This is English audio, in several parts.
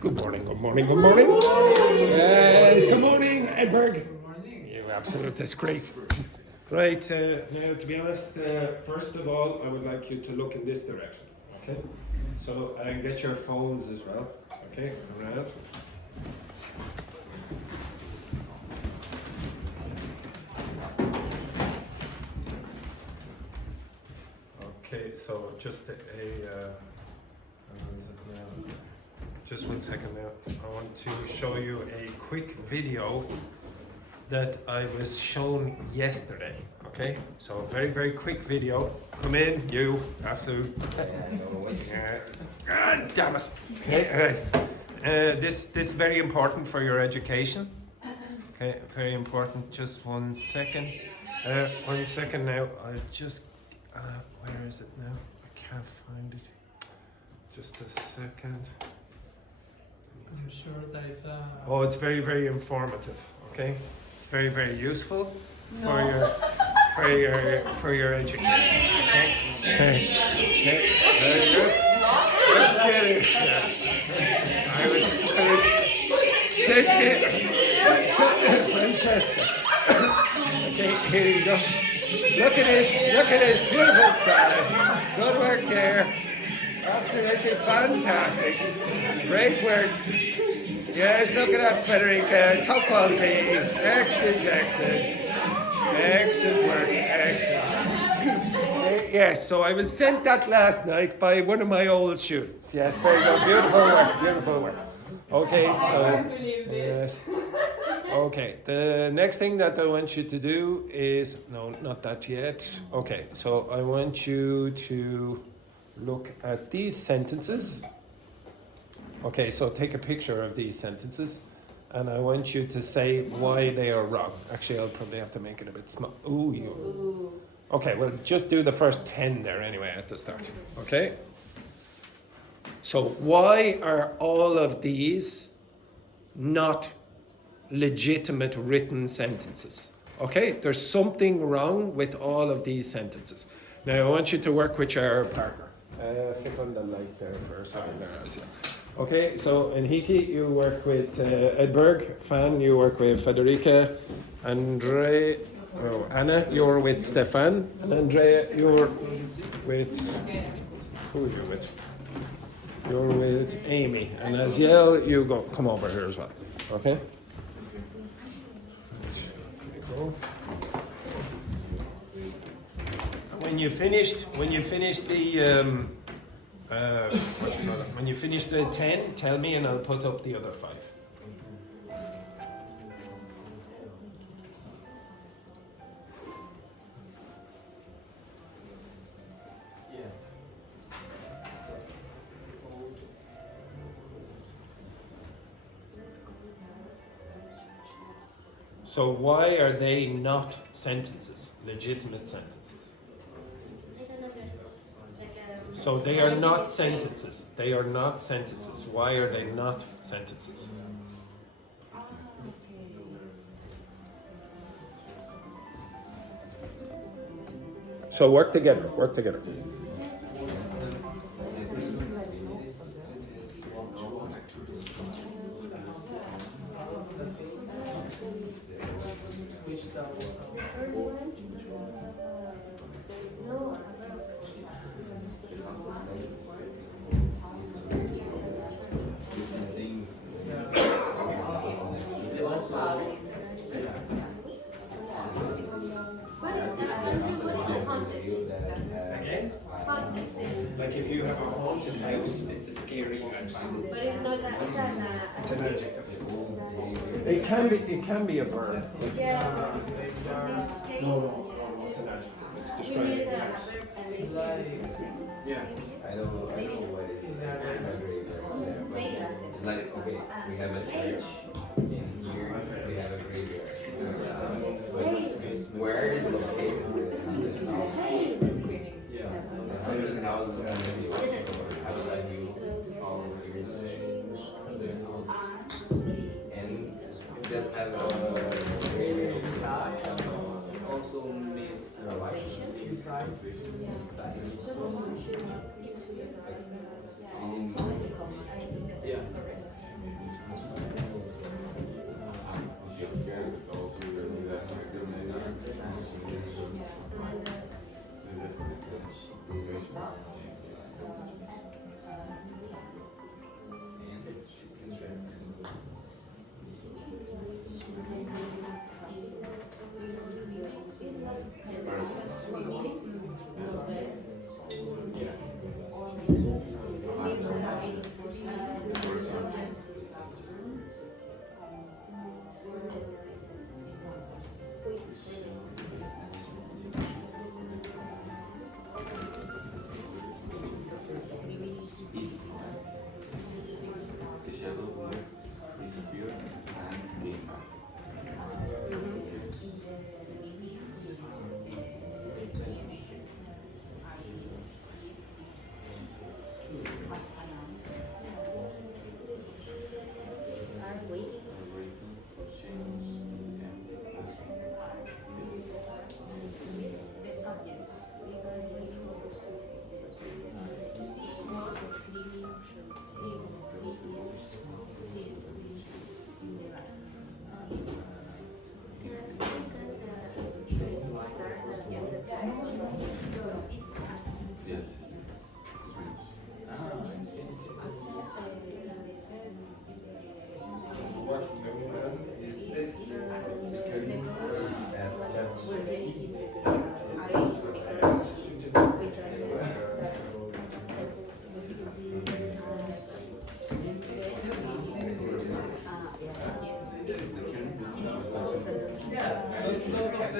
Good morning, good morning, good morning. Yes, good morning, Edberg. Good morning. You absolute disgrace. Right, now to be honest, first of all, I would like you to look in this direction, okay? So, and get your phones as well, okay? Around. Okay, so just just 1 second now. I want to show you a quick video that I was shown yesterday. Okay, so a very, very quick video. Come in, you absolute. God damn it. Okay, all right. This is very important for your education. Okay, very important. Just 1 second. 1 second now. I'll just. Where is it now? I can't find it. Just a second. I'm sure that it's Oh, it's very, very informative. Okay, it's very, very useful for your education. Okay, okay, very good. Get it. Yeah. I was sitting, Francesca. Okay, here you go. Look at this beautiful style. Good work there. Absolutely fantastic. Great work. Yes, look at that, Federica. Top quality. Excellent, excellent. Excellent work. Excellent. Yes, so I was sent that last night by one of my old students. Yes, very good. Beautiful work. Beautiful work. Okay, so yes. Okay, the next thing that I want you to do is, no, not that yet. Okay, so I want you to look at these sentences. Okay, so take a picture of these sentences, and I want you to say why they are wrong. Actually, I'll probably have to make it a bit small. Ooh, you. Okay, well, just do the first 10 there anyway at the start. Okay? So, why are all of these not legitimate written sentences? Okay, there's something wrong with all of these sentences. Now, I want you to work with your partner. Flip on the light there for a second there. Okay, so Enrique, you work with Edberg. Fan, you work with Federica. Anna, you're with Stefan. And Andrea, you're with... Who are you with? You're with Amy. And Aziel, you go. Come over here as well. Okay? When you finished the when you finish the 10, tell me and I'll put up the other 5. So why are they not sentences, legitimate sentences? So they are not sentences. They are not sentences. Why are they not sentences? So work together. Work together. Like if you have a haunted house, it's a scary house. But it's not that, It's an adjective. It can be a verb. yeah. No, it's an adjective. It's describing a house. Yeah. I know what it is. It's like, okay, we have a church, in here we have a graveyard. Where is it located? Hundreds houses are going to be outside you all years. And it does have a graveyard also means inside. Yeah.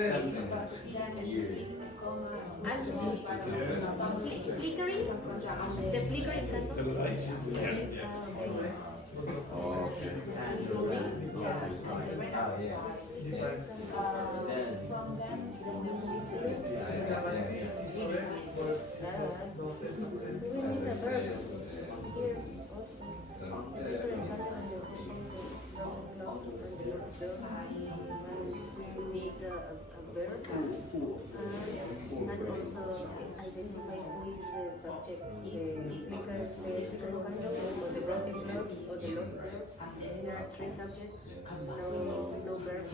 Flickering? The flickering The light is Okay. It's a verb. Here is a verb, and also identify who is the subject, the flickers, the or the broken clothes, or the locked doors. There are three subjects, no verb.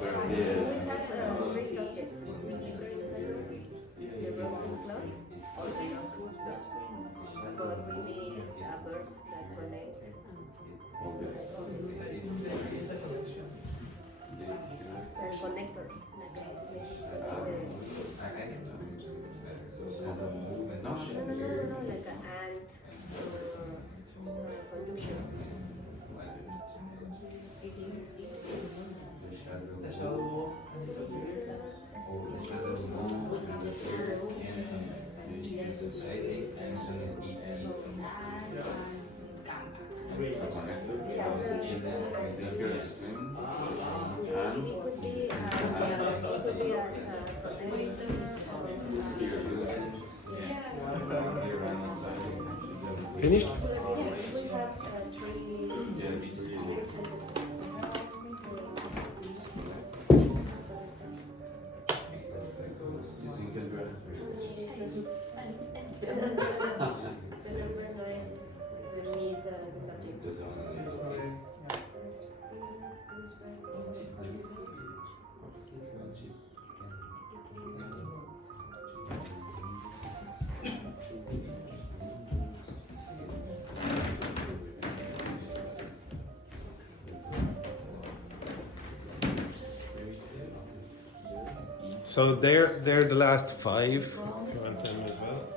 Verb We is. have three subjects. The broken cloth or the locked doors. But we need a verb that connects. And connectors. No, like an and or a conjunction. The shadow wolf. Finished? So they're the last five. If you want them as well.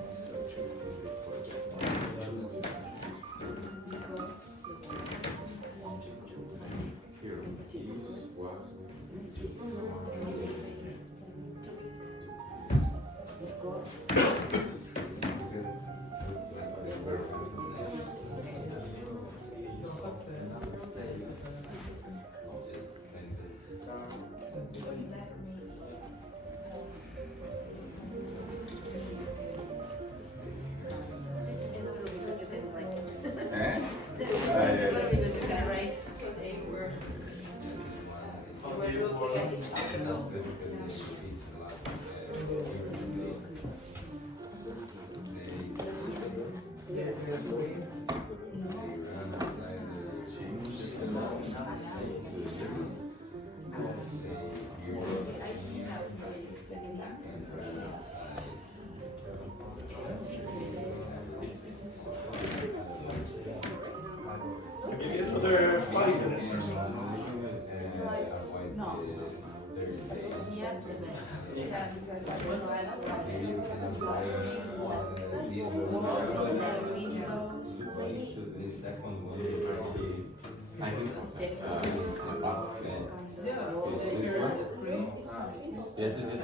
Another 5 minutes or so. I think it's past. This one? Yes, it is.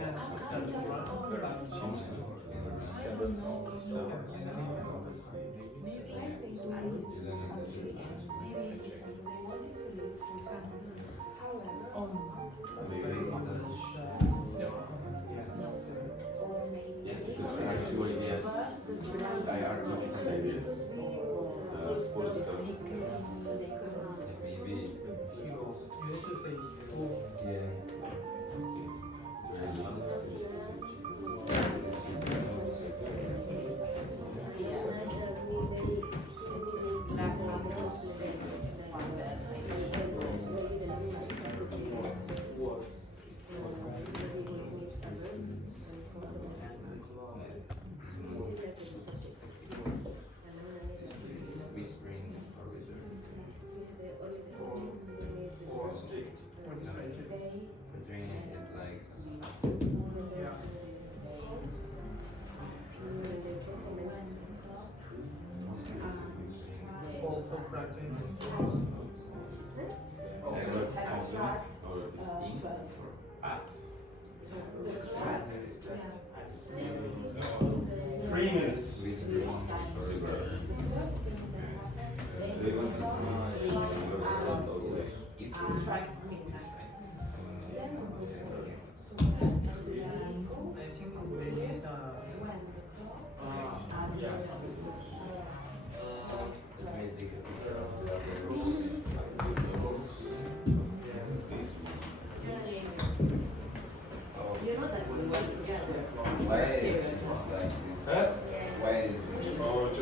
Yeah, because there are two ideas. They are two different ideas. Full stop. Maybe. You need to say who. Yeah. Also fractal.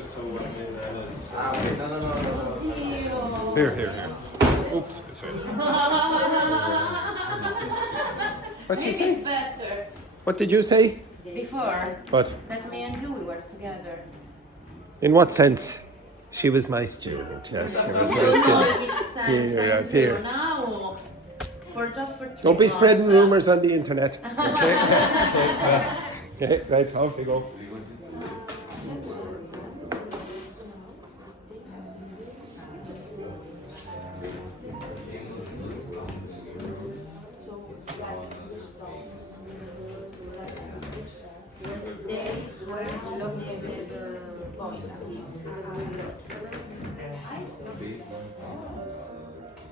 so I mean, Okay, no. Here. Oops, sorry. What's she Maybe say? it's better. What did you say? Before, What? that me and you, we were together. In what sense? She was my student, yes. She was I my don't know student. in which sense Dear, I do dear. now. For 3 Don't be months, spreading rumours on the internet. Okay, right, off we go. They were looking at the bosses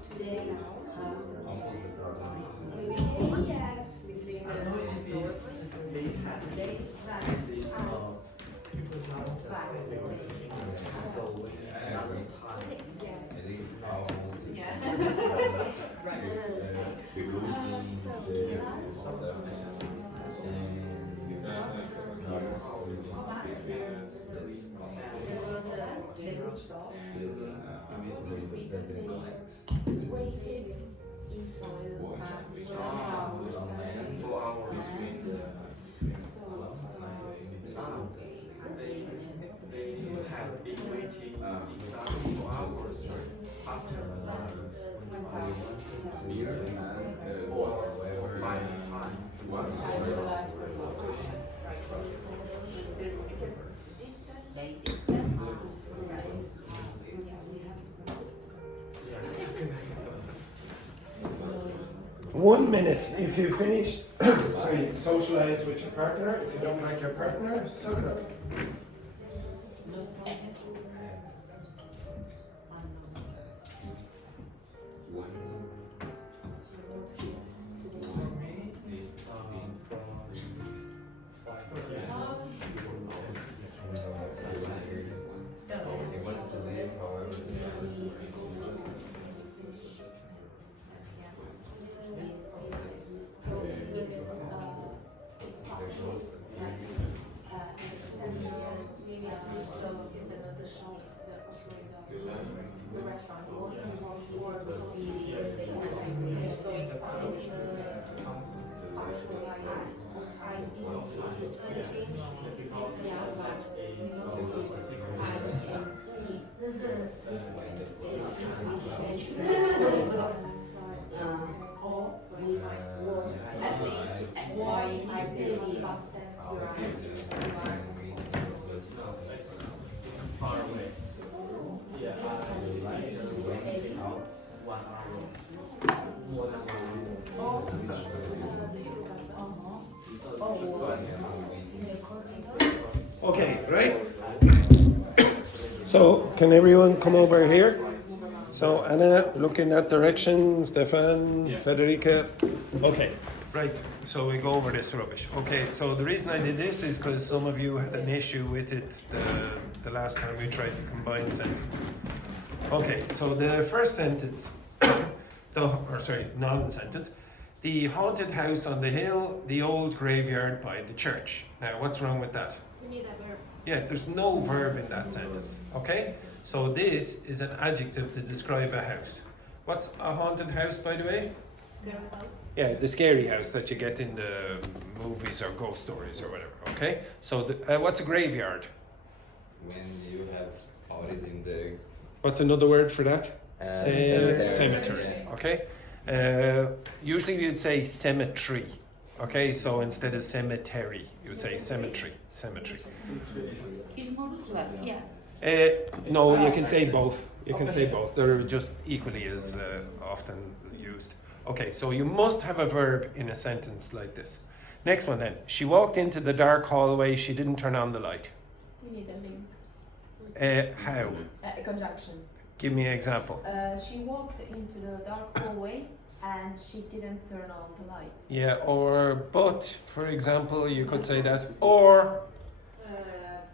today One minute. If you finish, sorry, socialise with your partner. If you don't like your partner, suck it up. Okay, right? So, can everyone come over here? So, Anna, look in that direction. Stefan, Federica. Okay, right. So, we go over this rubbish. Okay, so the reason I did this is because some of you had an issue with it the last time we tried to combine sentences. Okay, so the first sentence, non-sentence. The haunted house on the hill, the old graveyard by the church. Now, what's wrong with that? You need a verb. Yeah, there's no verb in that sentence, okay? So this is an adjective to describe a house. What's a haunted house, by the way? Yeah, the scary house that you get in the movies or ghost stories or whatever, okay? So what's a graveyard? When you have bodies in the What's another word for that? cemetery. Cemetery, okay? Usually you'd say cemetery, okay? So instead of cemetery, you would say cemetery. It's more usual, yeah. No, you can say both. You can say both. They're just equally as often used. Okay, so you must have a verb in a sentence like this. Next one then. She walked into the dark hallway. She didn't turn on the light. You need a link. How? A conjunction. Give me an example. She walked into the dark hallway and she didn't turn on the light. Yeah, or but, for example, you could say that. Or,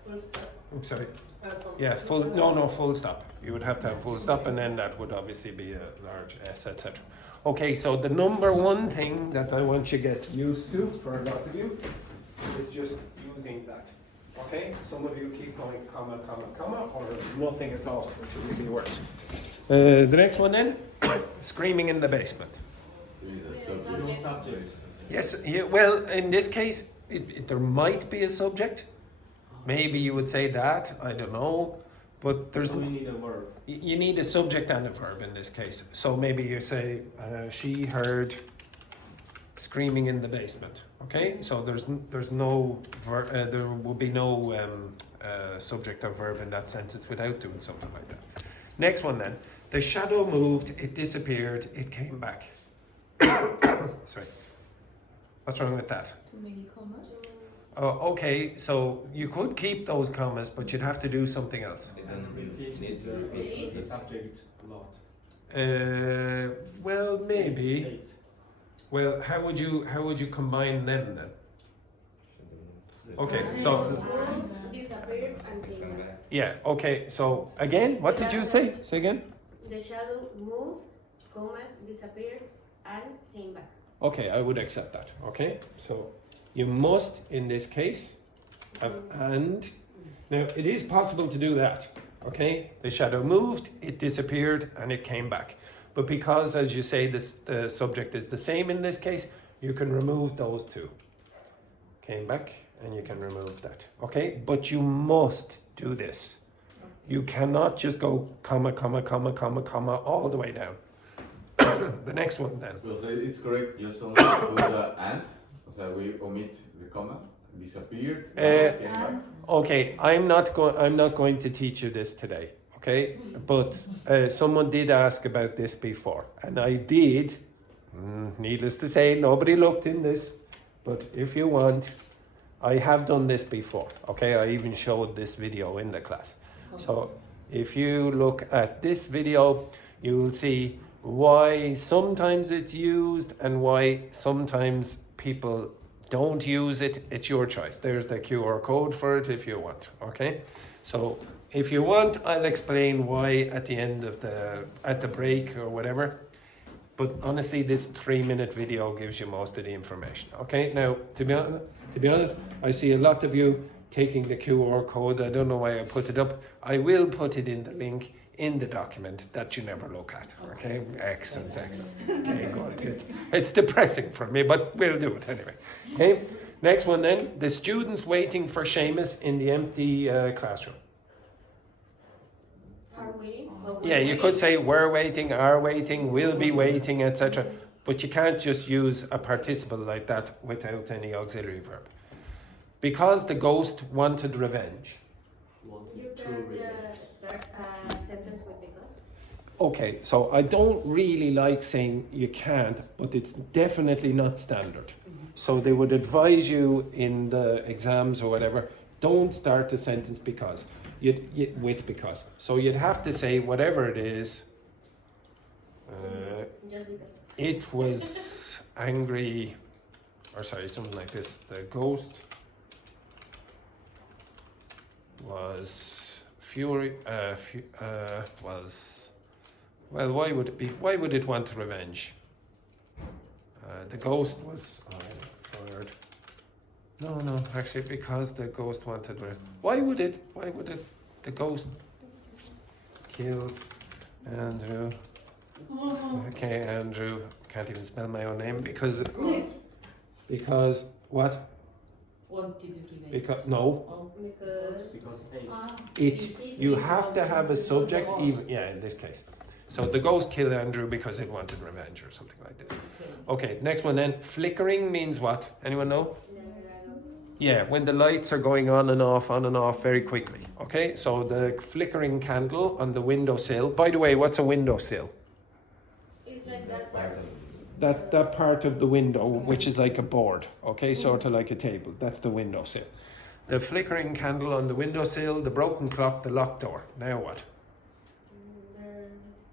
full stop. oops, sorry. Purple. Yeah, full stop. You would have to have full stop, and then that would obviously be a large S, etc. Okay, so the number one thing that I want you to get used to, for a lot of you, is just using that. Okay, some of you keep going comma, comma, comma, or nothing at all, which would be worse. The next one then, screaming in the basement. No subject. Yes, yeah, well, in this case, there might be a subject. Maybe you would say that, I don't know. But there's So we need a verb. you need a subject and a verb in this case. So maybe you say, she heard screaming in the basement. Okay, so there's no there will be no subject or verb in that sentence without doing something like that. Next one then, the shadow moved, it disappeared, it came back. Sorry, what's wrong with that? Too many commas. Oh, okay, so you could keep those commas, but you'd have to do something else. It doesn't Repeat need the subject a lot. Well, maybe. Eight. Well, how would you combine them then? Okay, so Disappeared and came back. yeah, okay. So again, what did you say? Say again. The shadow moved, comma, disappeared, and came back. Okay, I would accept that. Okay, so you must, in this case, have and. Now it is possible to do that. Okay, the shadow moved, it disappeared, and it came back. But because, as you say, the subject is the same in this case, you can remove those two. Came back, and you can remove that. Okay, but you must do this. You cannot just go comma, comma, comma, comma, comma all the way down. The next one then. Well, so it's correct, just only put the and, so we omit the comma, disappeared, came back. Okay, I'm not going to teach you this today. Okay, but someone did ask about this before, and I did. Needless to say, nobody looked in this, but if you want, I have done this before. Okay, I even showed this video in the class. So if you look at this video, you will see why sometimes it's used and why sometimes people don't use it. It's your choice. There's the QR code for it if you want. Okay, so if you want, I'll explain why at the end of at the break or whatever. But honestly, this 3-minute video gives you most of the information. Okay, now to be honest, I see a lot of you taking the QR code. I don't know why I put it up. I will put it in the link in the document that you never look at. Okay, excellent. Okay, good. It's depressing for me, but we'll do it anyway. Okay, next one then. The students waiting for Seamus in the empty classroom. Are waiting? Yeah, you could say we're waiting, are waiting, will be waiting, etc. But you can't just use a participle like that without any auxiliary verb. Because the ghost wanted revenge. You can start a sentence with because. Okay, so I don't really like saying you can't, but it's definitely not standard. So they would advise you in the exams or whatever, don't start the sentence because. With because. So you'd have to say whatever it is. Just because. It was angry, or sorry, something like this. The ghost was was. Well, why would it be? Why would it want revenge? The ghost was fired. No, actually, because the ghost wanted revenge. Why would it? The ghost killed Andrew. Okay, Andrew. Can't even spell my own name because what? Because no. Because eight. It. You have to have a subject. Even in this case. So the ghost killed Andrew because it wanted revenge or something like this. Okay, next one then. Flickering means what? Anyone know? Yeah, when the lights are going on and off very quickly. Okay, so the flickering candle on the windowsill. By the way, what's a windowsill? It's like that part. That part of the window, which is like a board. Okay, sort of like a table. That's the windowsill. The flickering candle on the windowsill, the broken clock, the locked door. Now what?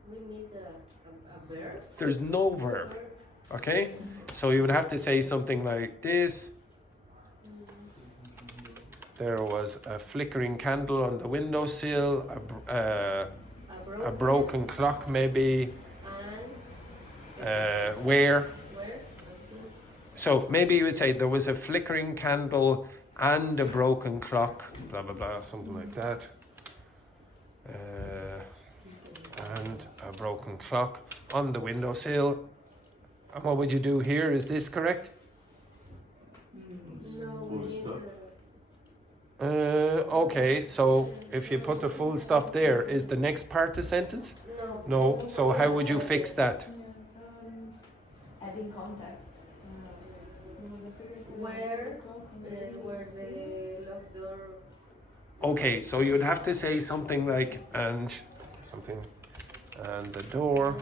We miss a verb. There's no verb. Okay, so you would have to say something like this. There was a flickering candle on the windowsill, a broken clock maybe. And Where? where? So maybe you would say there was a flickering candle and a broken clock, blah, blah, blah, something like that. And a broken clock on the windowsill. And what would you do here? Is this correct? No, we need Okay, so if you put a full stop there, is the next part a sentence? no. No, so how would you fix that? Adding context. Where the locked door. Okay, so you'd have to say something like, and the door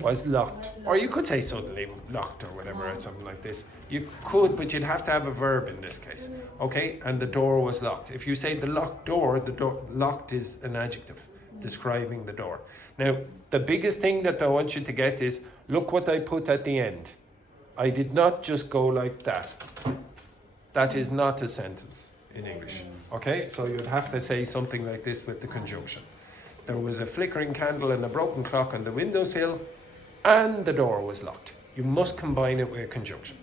was locked. Or you could say suddenly locked or whatever, or something like this. You could, but you'd have to have a verb in this case. Okay, and the door was locked. If you say the locked door, locked is an adjective describing the door. Now, the biggest thing that I want you to get is, look what I put at the end. I did not just go like that. That is not a sentence in English. Okay, so you'd have to say something like this with the conjunction. There was a flickering candle and a broken clock on the windowsill, and the door was locked. You must combine it with a conjunction.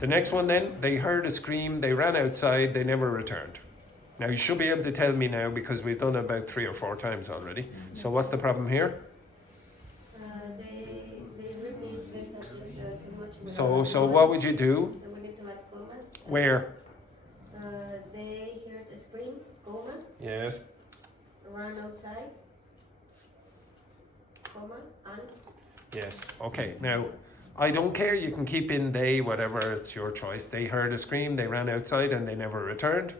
The next one then, they heard a scream, they ran outside, they never returned. Now you should be able to tell me now because we've done it about 3 or 4 times already. So what's the problem here? They repeat the subject too much. So what would you do? We need to add commas. Where? They heard a scream, comma, Yes. ran outside, comma, and. Yes. Okay. Now, I don't care. You can keep in they, whatever. It's your choice. They heard a scream. They ran outside and they never returned.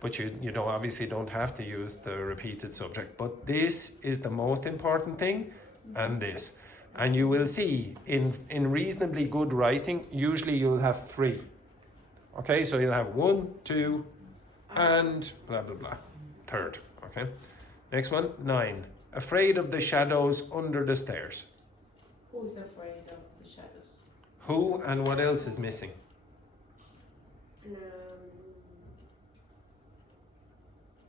But you don't obviously don't have to use the repeated subject. But this is the most important thing, and this. And you will see in reasonably good writing, usually you'll have 3. Okay, so you'll have 1, 2, and blah blah blah. 3rd. Okay. Next one, 9. Afraid of the shadows under the stairs. Who's afraid of the shadows? Who and what else is missing?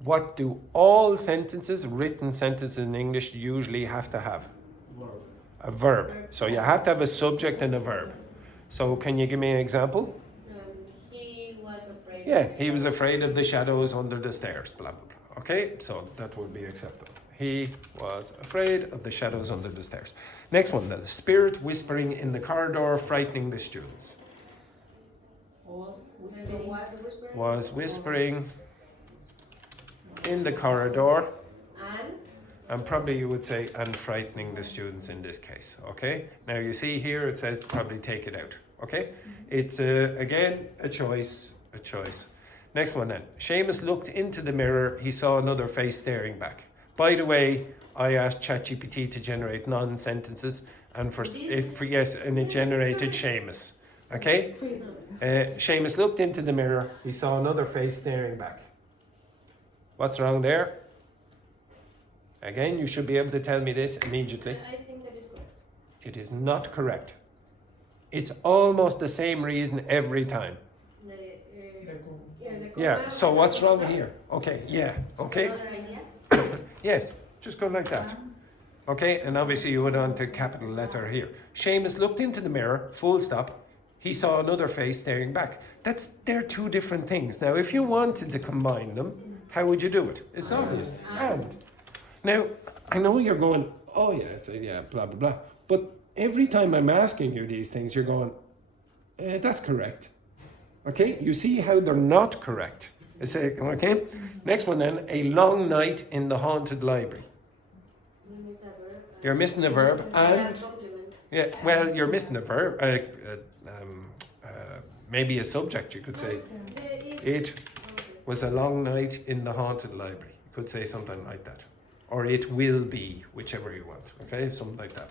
What do all sentences, written sentences in English, usually have to have? Verb. A verb. So you have to have a subject and a verb. So can you give me an example? He was afraid. Yeah, he was afraid of the shadows under the stairs, blah, blah, blah. Okay, so that would be acceptable. He was afraid of the shadows under the stairs. Next one, the spirit whispering in the corridor, frightening the students. Was whispering in the corridor, and probably you would say, and frightening the students in this case. Okay, now you see here it says probably take it out. Okay, it's again a choice. Next one then. Seamus looked into the mirror. He saw another face staring back. By the way, I asked ChatGPT to generate non-sentences, and and it generated Seamus. Okay, Seamus looked into the mirror. He saw another face staring back. What's wrong there? Again, you should be able to tell me this immediately. I think that is correct. It is not correct. It's almost the same reason every time. Yeah, so what's wrong here? Okay, yeah, okay. Another idea? Yes, just go like that. Okay, and obviously you went on to capital letter here. Seamus looked into the mirror, full stop. He saw another face staring back. They're 2 different things. Now, if you wanted to combine them, how would you do it? It's obvious. And. Now, I know you're going, oh yeah, so yeah, blah, blah, blah. But every time I'm asking you these things, you're going, that's correct. Okay, you see how they're not correct. Okay, next one then, a long night in the haunted library. You're missing a verb, and yeah, well, you're missing a verb. Maybe a subject. You could say, it was a long night in the haunted library. You could say something like that, or it will be, whichever you want. Okay, something like that.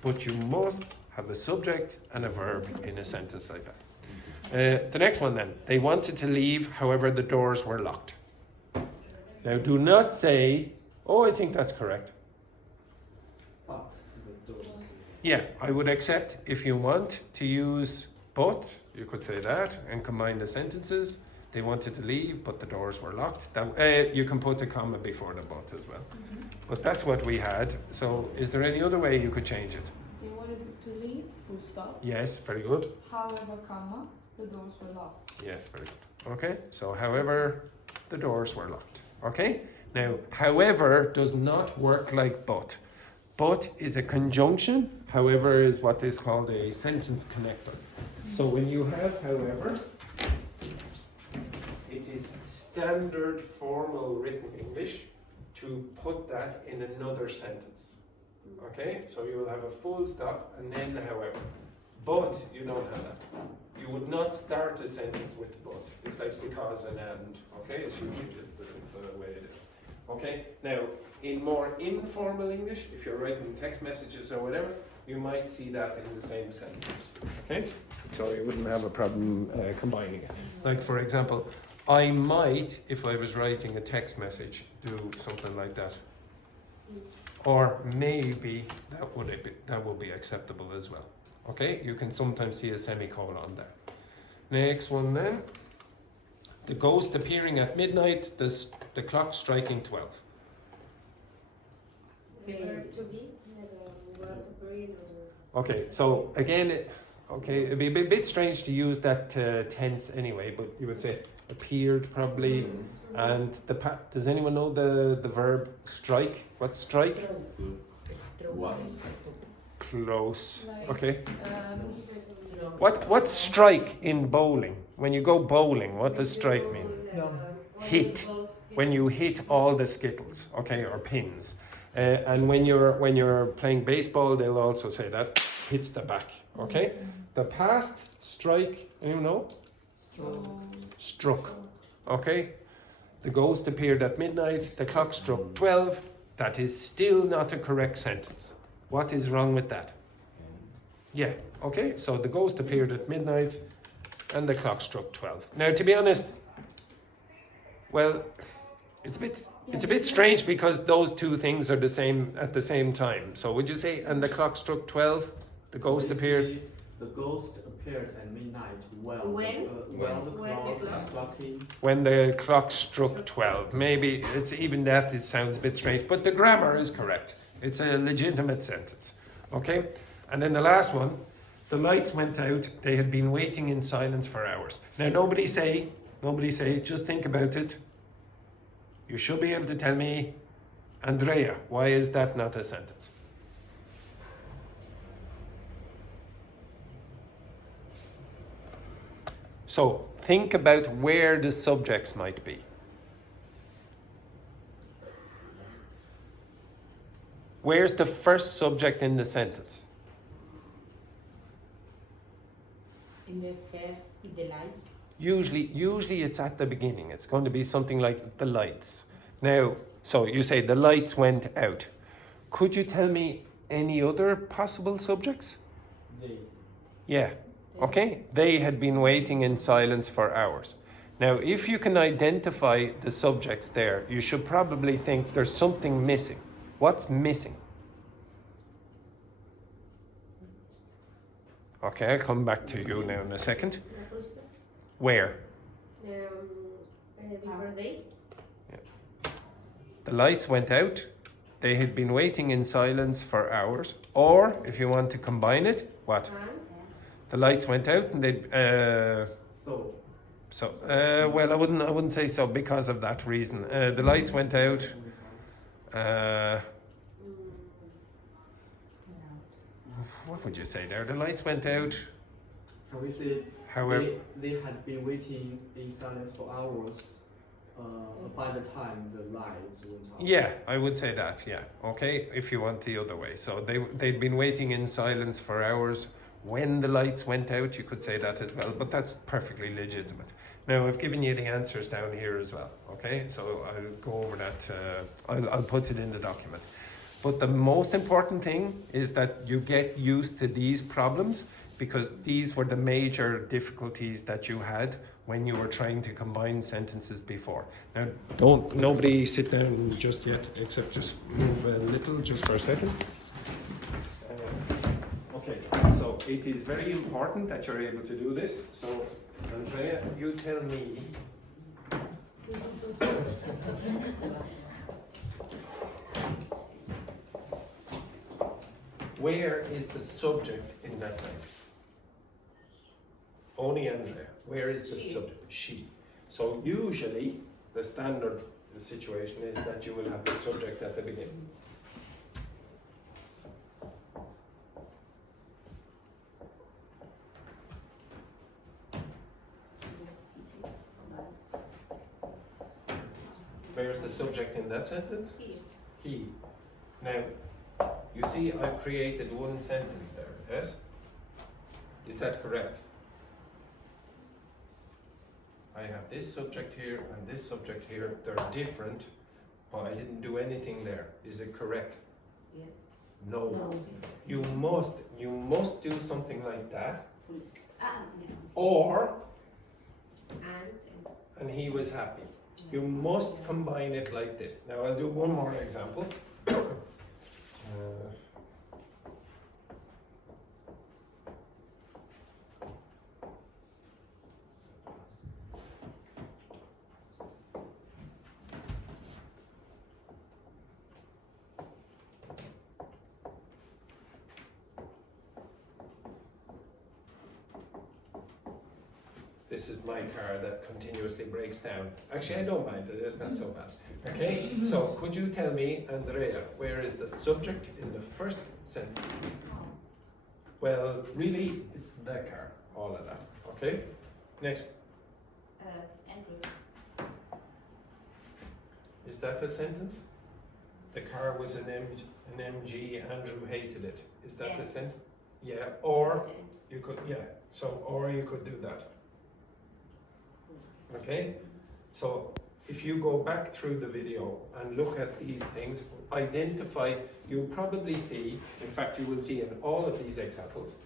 But you must have a subject and a verb in a sentence like that. The next one then. They wanted to leave, however the doors were locked. Now do not say, oh, I think that's correct. But the doors. Yeah, I would accept if you want to use but, you could say that and combine the sentences. They wanted to leave, but the doors were locked. That, you can put a comma before the but as well. But that's what we had. So is there any other way you could change it? They wanted to leave, full stop. Yes, very good. However, comma, the doors were locked. Yes, very good. Okay, so however, the doors were locked. Okay, now however does not work like but. But is a conjunction, however is what is called a sentence connector. So when you have however, it is standard formal written English to put that in another sentence. Okay, so you will have a full stop and then however. But you don't have that. You would not start a sentence with but. It's like because and. Okay, it's usually the way it is. Okay, now in more informal English, if you're writing text messages or whatever, you might see that in the same sentence. Okay, so you wouldn't have a problem combining it. Like for example, I might, if I was writing a text message, do something like that. Or maybe that would be acceptable as well. Okay, you can sometimes see a semicolon there. Next one then. The ghost appearing at midnight, the clock striking 12. Verb to be, was appearing Okay, so again, it'd be a bit strange to use that tense anyway, but you would say appeared probably. And does anyone know the verb strike? What's strike? Was. Close. Like, Okay. um, What's strike in bowling? When you go bowling, what does strike mean? Hit. When you hit all the skittles, okay, or pins. And when you're playing baseball, they'll also say that hits the back. Okay. The past strike. Anyone know? Struck. Okay. The ghost appeared at midnight. The clock struck 12. That is still not a correct sentence. What is wrong with that? Yeah. Okay. So the ghost appeared at midnight, and the clock struck 12. Now, to be honest, well, it's a bit strange because those two things are the same at the same time. So would you say, and the clock struck 12, the ghost appeared? The ghost appeared at midnight When? while the clock was striking. When the clock struck 12. Maybe it's even that it sounds a bit strange, but the grammar is correct. It's a legitimate sentence. Okay? And then the last one, the lights went out. They had been waiting in silence for hours. Now nobody say, just think about it. You should be able to tell me, Andrea, why is that not a sentence? So think about where the subjects might be. Where's the first subject in the sentence? In the first, in the lights. Usually it's at the beginning. It's going to be something like the lights. Now, so you say the lights went out. Could you tell me any other possible subjects? They. Yeah. Okay. They had been waiting in silence for hours. Now, if you can identify the subjects there, you should probably think there's something missing. What's missing? Okay, I'll come back to you now in a second. Where? before they. The lights went out. They had been waiting in silence for hours. Or, if you want to combine it, what? The lights went out and they. Well, I wouldn't say so because of that reason. The lights went out. What would you say there? The lights went out. Can we say However, they had been waiting in silence for hours by the time the lights went out? yeah, I would say that, yeah. Okay, if you want the other way. So they'd been waiting in silence for hours when the lights went out. You could say that as well, but that's perfectly legitimate. Now, I've given you the answers down here as well, okay? So I'll go over that. I'll put it in the document. But the most important thing is that you get used to these problems, because these were the major difficulties that you had when you were trying to combine sentences before. Now, nobody sit down just yet, except just move a little, just for a second. Okay, so it is very important that you're able to do this. So, Andrea, you tell me. Where is the subject in that sentence? Only Andrea. Where is the subject? She. So usually the standard situation is that you will have the subject at the beginning. Where's the subject in that sentence? He. Now, you see I've created one sentence there, yes? Is that correct? I have this subject here and this subject here. They're different, but I didn't do anything there. Is it correct? Yeah. No. No. You must do something like that. Ah, yeah. Or, And and he was happy. You must combine it like this. Now I'll do one more example. This is my car that continuously breaks down. Actually, I don't mind it, it's not so bad. Okay, so could you tell me, Andrea, where is the subject in the first sentence? Well, really, it's the car, all of that. Okay, next. Andrew. Is that a sentence? The car was an MG, Andrew hated it. Is that the Yes. sentence? Yeah, or you could, yeah, so, or you could do that. Okay, so if you go back through the video and look at these things, identify, you'll probably see, in fact you will see in all of these examples,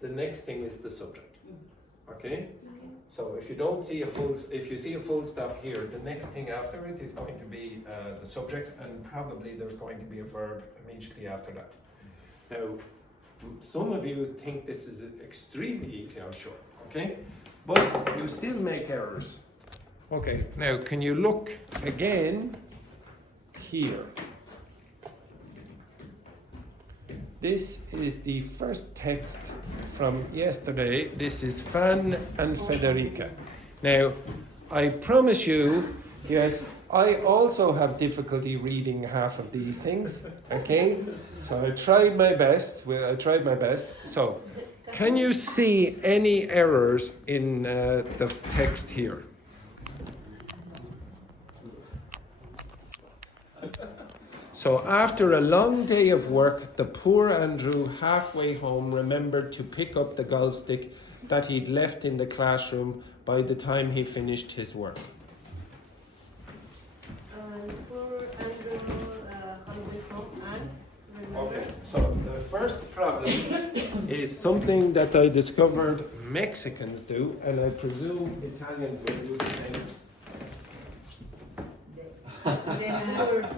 the next thing is the subject. Okay? So if you don't see if you see a full stop here, the next thing after it is going to be the subject, and probably there's going to be a verb immediately after that. Now, some of you think this is extremely easy, I'm sure, okay? But you still make errors. Okay, now can you look again here? This is the first text from yesterday. This is Fan and Federica. Now, I promise you, yes, I also have difficulty reading half of these things, okay? So I tried my best. So, can you see any errors in the text here? So after a long day of work, the poor Andrew, halfway home, remembered to pick up the golf stick that he'd left in the classroom by the time he finished his work. Poor Andrew halfway home and remember. Okay, so the first problem is something that I discovered Mexicans do, and I presume Italians will do the same. Poor.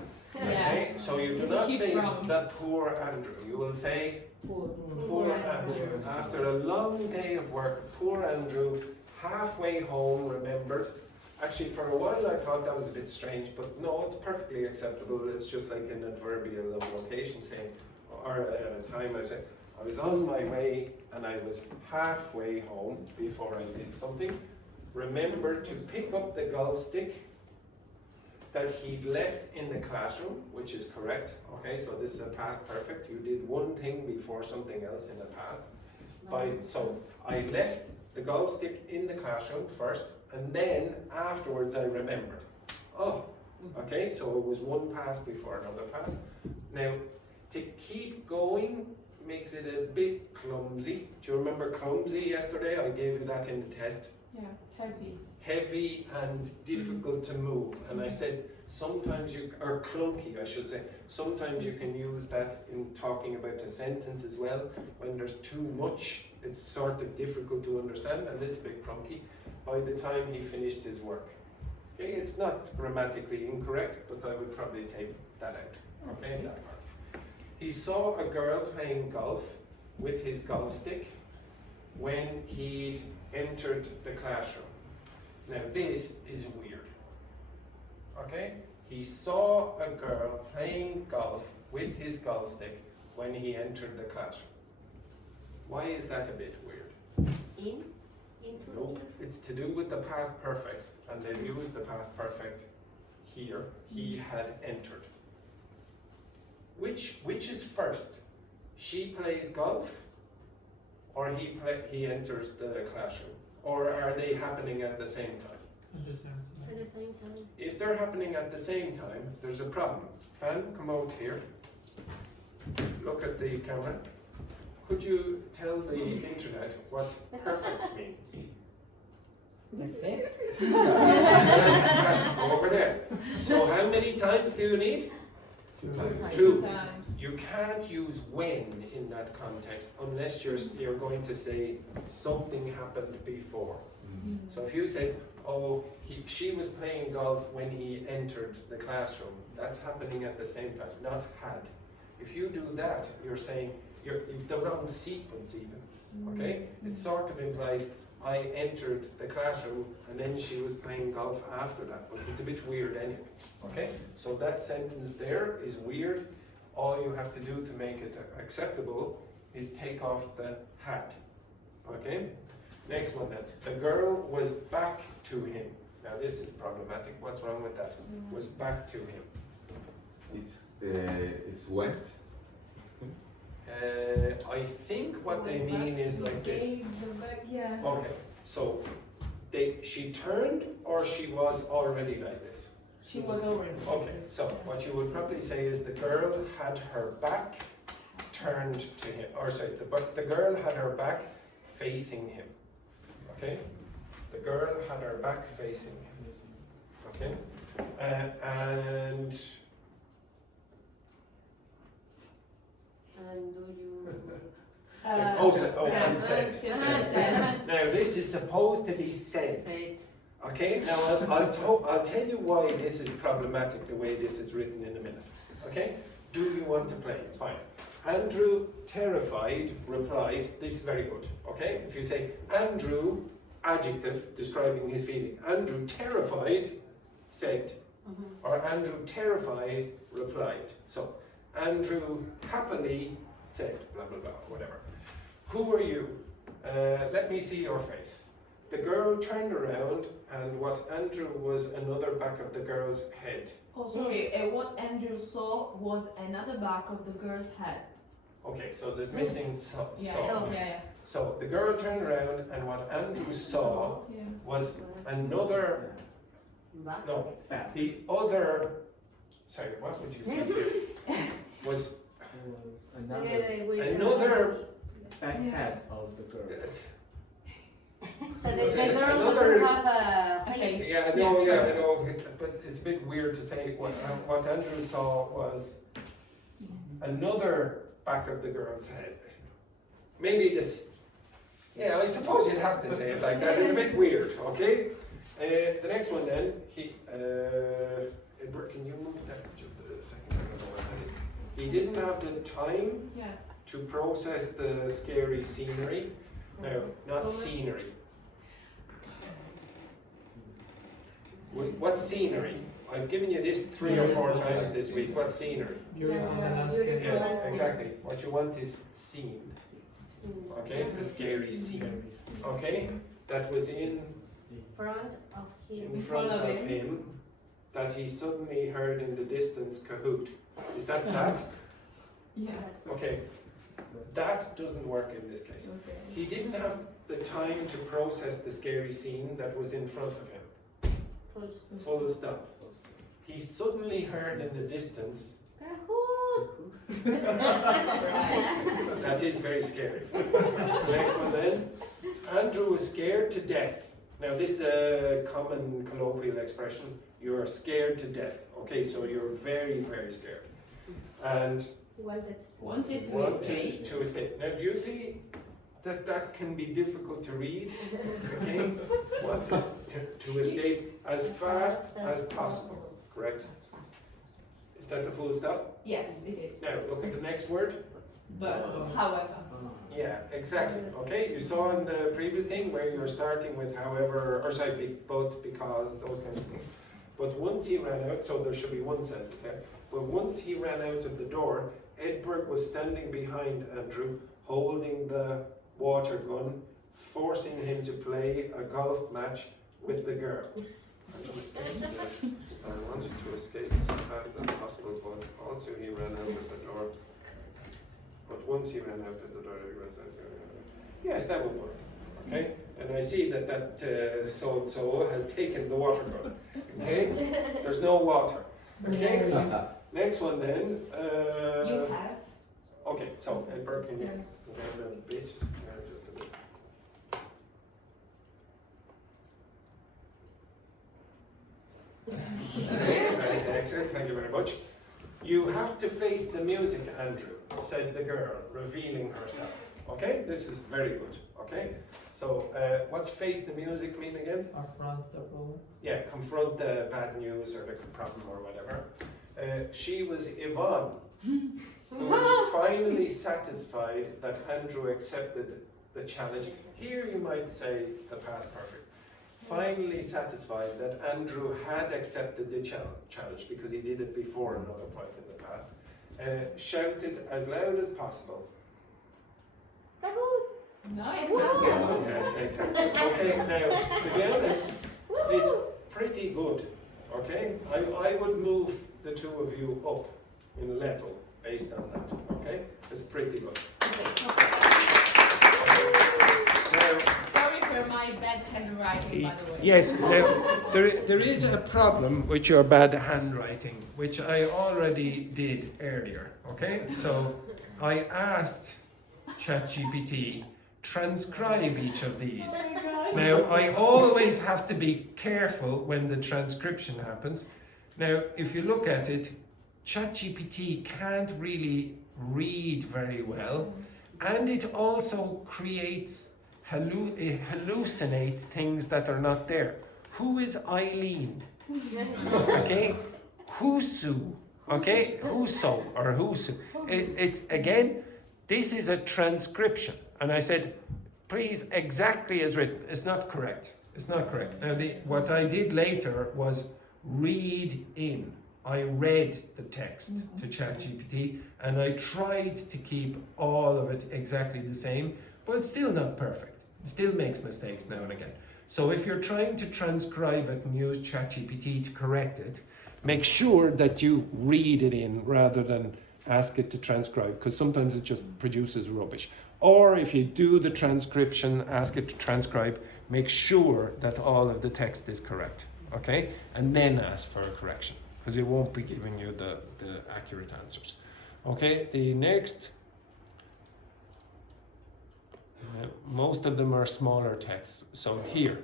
Okay, so you do It's a not huge say problem. the poor Andrew. You will say poor Andrew. After a long day of work, poor Andrew, halfway home, remembered. Actually, for a while I thought that was a bit strange, but no, it's perfectly acceptable. It's just like an adverbial of location saying, or time I say, I was on my way and I was halfway home before I did something. Remember to pick up the golf stick that he'd left in the classroom, which is correct. Okay, so this is a past perfect. You did one thing before something else in the past. So I left the golf stick in the classroom first, and then afterwards I remembered. Oh, okay, so it was one past before another past. Now, to keep going makes it a bit clumsy. Do you remember clumsy yesterday? I gave you that in the test. Yeah, heavy. Heavy and difficult to move, and I said sometimes or clunky I should say, sometimes you can use that in talking about a sentence as well. When there's too much, it's sort of difficult to understand, and this is a bit clunky. By the time he finished his work. Okay, it's not grammatically incorrect, but I would probably take that out. Okay, that part. He saw a girl playing golf with his golf stick when he'd entered the classroom. Now this is weird. Okay? He saw a girl playing golf with his golf stick when he entered the classroom. Why is that a bit weird? In No, it's to do with the past perfect, and they've used the past perfect here. He had entered. Which is first? She plays golf, or he enters the classroom, or are they happening at the same time? At the same time. At the same time. If they're happening at the same time, there's a problem. Fan, come out here. Look at the camera. Could you tell the internet what perfect means? Perfect. Go over there. So how many times do you need? 2 times. Two. Times. You can't use when in that context unless you're going to say something happened before. So if you said, oh, she was playing golf when he entered the classroom, that's happening at the same time, not had. If you do that, you're saying you've the wrong sequence even. Okay? It sort of implies I entered the classroom and then she was playing golf after that, but it's a bit weird anyway. Okay? So that sentence there is weird. All you have to do to make it acceptable is take off the had. Okay? Next one then. The girl was back to him. Now this is problematic. What's wrong with that? Was back to him. It's went. I think what they mean is like this. Yeah. Okay, so she turned or she was already like this? She was already. Okay, so what you would probably say is the girl had her back turned to him, or sorry, the girl had her back facing him. Okay, the girl had her back facing him. Okay, and And do you? and said. Said. Now this is supposed to be said. Say Okay, now I'll tell you why this is problematic the way this is written in a minute. Okay, do you want to play? Fine. Andrew, terrified, replied, this is very good. Okay, if you say Andrew, adjective describing his feeling. Andrew, terrified, said, or Andrew, terrified, replied. So, Andrew, happily, said, blah, blah, blah, whatever. Who are you? Let me see your face. The girl turned around, and what Andrew was another back of the girl's head. Oh, sorry. What Andrew saw was another back of the girl's head. Okay, so there's missing saw. Yeah. So the girl turned around, and what Andrew saw Yeah. was another. No, the other. Sorry, what would you say here? Was another. back head of the girl. The Was it girl another- doesn't have a face. Yeah, I know, but it's a bit weird to say what Andrew saw was another back of the girl's head. Maybe this. Yeah, I suppose you'd have to say it like that. It's a bit weird, okay? The next one then, Edward, can you move that just a second? I don't know what that is. He didn't have the time Yeah. to process the scary scenery. No, not scenery. What scenery? I've given you this 3 or 4 times this week. What scenery? Beautiful Yeah, landscape. beautiful Yeah, landscape. exactly. What you want is scene. Okay, the scary scene. Okay, that was in Front of him. in front of him, that he suddenly heard in the distance Kahoot. Is that that? Yeah. Okay, that doesn't work in this case. He didn't have the time to process the scary scene that was in front of him. Full stop. He suddenly heard in the distance. That is very scary. Next one then. Andrew was scared to death. Now this is a common colloquial expression. You're scared to death. Okay, so you're very, very scared. And Wanted wanted to escape. Now do you see that can be difficult to read? Okay? Wanted to escape as fast as possible. Correct? Is that the full stop? Yes, it is. Now look at the next word. But however. Yeah, exactly. Okay, you saw in the previous thing where you're starting with however, or sorry, but, because, those kinds of things. But once he ran out, so there should be one sentence there. But once he ran out of the door, Edward was standing behind Andrew, holding the water gun forcing him to play a golf match with the girl. I wanted to escape as fast as possible, but also he ran out of the door. But once he ran out of the door, he was yes, that would work. Okay, and I see that so and so has taken the water gun. Okay, there's no water. Okay, next one then. You have. Okay, so Edberg, can you go down a bit? Just a bit. Okay, right, excellent, thank you very much. You have to face the music, Andrew, said the girl, revealing herself. Okay, this is very good. Okay, so what's face the music mean again? Affront the problem. Yeah, confront the bad news or the problem or whatever. She was Yvonne, who finally satisfied that Andrew accepted the challenge. Here you might say the past perfect. Finally satisfied that Andrew had accepted the challenge because he did it before another point in the past. Shouted as loud as possible. Nice. Yes, exactly. Okay, now, to be honest, it's pretty good. Okay? I would move the two of you up in level based on that. Okay? It's pretty good. Now, Sorry for my bad handwriting, by the way. yes, now, there is a problem with your bad handwriting, which I already did earlier. Okay? So, I asked ChatGPT transcribe each of these. Now, I always have to be careful when the transcription happens. Now, if you look at it, ChatGPT can't really read very well, and it also creates, hallucinates things that are not there. Who is Eileen? Okay? Husu. Okay? Huso or Husu. It's again, this is a transcription. And I said, please, exactly as written. It's not correct. It's not correct. Now, what I did later was read in. I read the text to ChatGPT, and I tried to keep all of it exactly the same, but it's still not perfect. It still makes mistakes now and again. So if you're trying to transcribe it and use ChatGPT to correct it, make sure that you read it in rather than ask it to transcribe, because sometimes it just produces rubbish. Or if you do the transcription, ask it to transcribe, make sure that all of the text is correct, okay? And then ask for a correction, because it won't be giving you the accurate answers. Okay, the next, most of them are smaller texts. So here,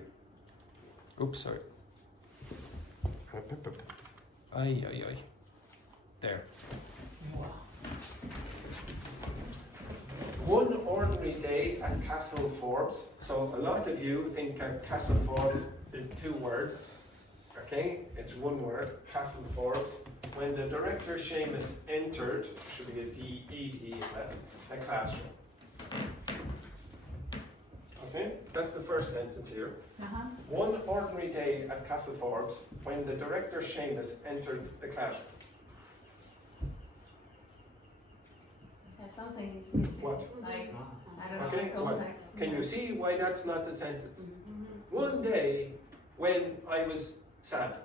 oops, sorry. There. One ordinary day at Castle Forbes. So a lot of you think Castle Forbes is two words. Okay, it's one word, Castle Forbes. When the director Seamus entered, should be a D-E-D in that, a classroom. Okay, that's the first sentence here. One ordinary day at Castle Forbes, when the director Seamus entered the classroom. Something is missing. What? Like, I don't Okay, know, what? context. Can you see why that's not a sentence? One day when I was sad.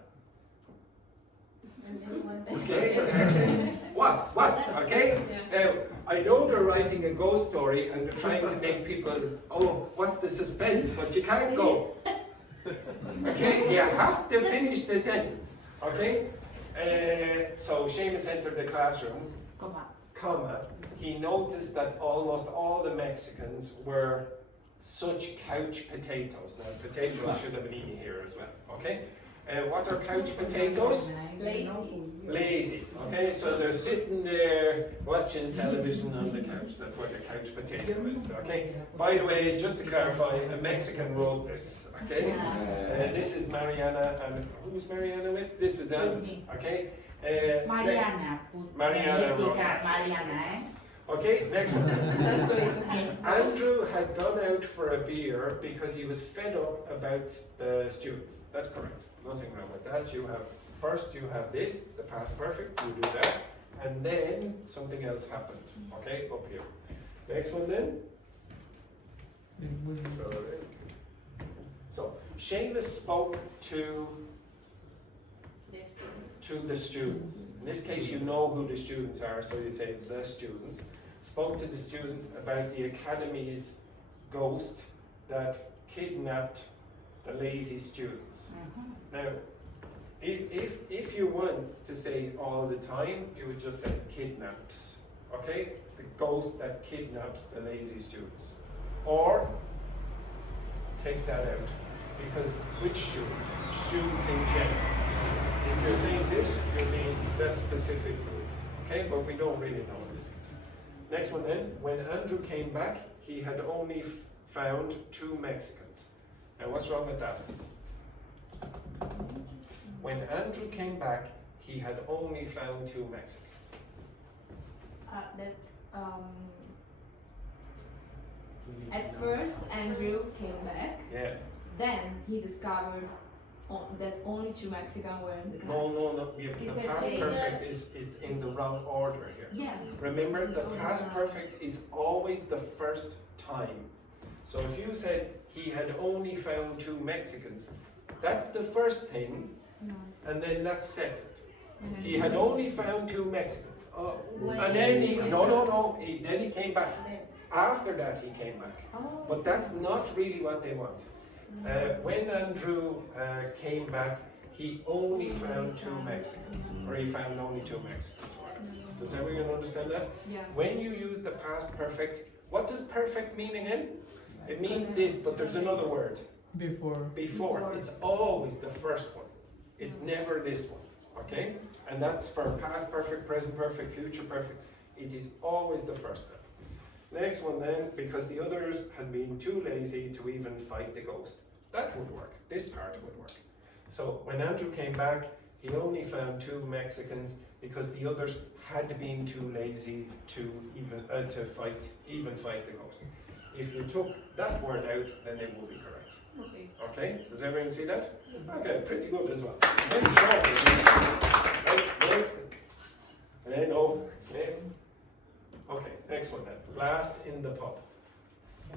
Okay, what? Okay? Now, I know they're writing a ghost story and they're trying to make people, oh, what's the suspense? But you can't go. Okay, you have to finish the sentence. Okay? So Seamus entered the classroom, comma, he noticed that almost all the Mexicans were such couch potatoes. Now, potatoes should have been eaten here as well, okay? What are couch potatoes? Lazy, okay? So they're sitting there watching television on the couch. That's what a couch potato is, okay? By the way, just to clarify, a Mexican wrote this, okay? This is Mariana, and who's Mariana with? This was Alice, okay? Mariana. Mariana wrote Jessica, that. Mariana, Okay, next one. Andrew had gone out for a beer because he was fed up about the students. That's correct. Nothing wrong with that. You have this, the past perfect, you do that, and then something else happened. Okay, up here. Next one then. So Seamus spoke to the students. In this case, you know who the students are, so you'd say the students. Spoke to the students about the academy's ghost that kidnapped the lazy students. Now, if you want to say all the time, you would just say kidnaps, okay? The ghost that kidnaps the lazy students. Or take that out, because which students? Students in general. If you're saying this, you mean that specific group, okay? But we don't really know in this case. Next one then, when Andrew came back, he had only found 2 Mexicans. Now what's wrong with that? When Andrew came back, he had only found 2 Mexicans. At first, Andrew came back. Yeah. Then he discovered that only 2 Mexicans were in the class. No. The past perfect is in the wrong order here. Yeah. Remember, the past perfect is always the first time. So if you said he had only found 2 Mexicans, that's the first thing, and then that's second. He had only found 2 Mexicans. Oh, and then then he came back. After that he came back. Oh. But that's not really what they want. When Andrew came back, he only found 2 Mexicans. Or he found only 2 Mexicans. Does everyone understand that? Yeah. When you use the past perfect, what does perfect mean again? It means this, but there's another word. Before. It's always the first one. It's never this one. Okay? And that's for past perfect, present perfect, future perfect. It is always the first one. Next one then, because the others had been too lazy to even fight the ghost. That would work. This part would work. So when Andrew came back, he only found 2 Mexicans because the others had been too lazy to even fight the ghost. If you took that word out, then it will be correct. Okay? Does everyone see that? Okay, pretty good as well. Very short. Right, and then over. Okay, next one then. Last in the pub.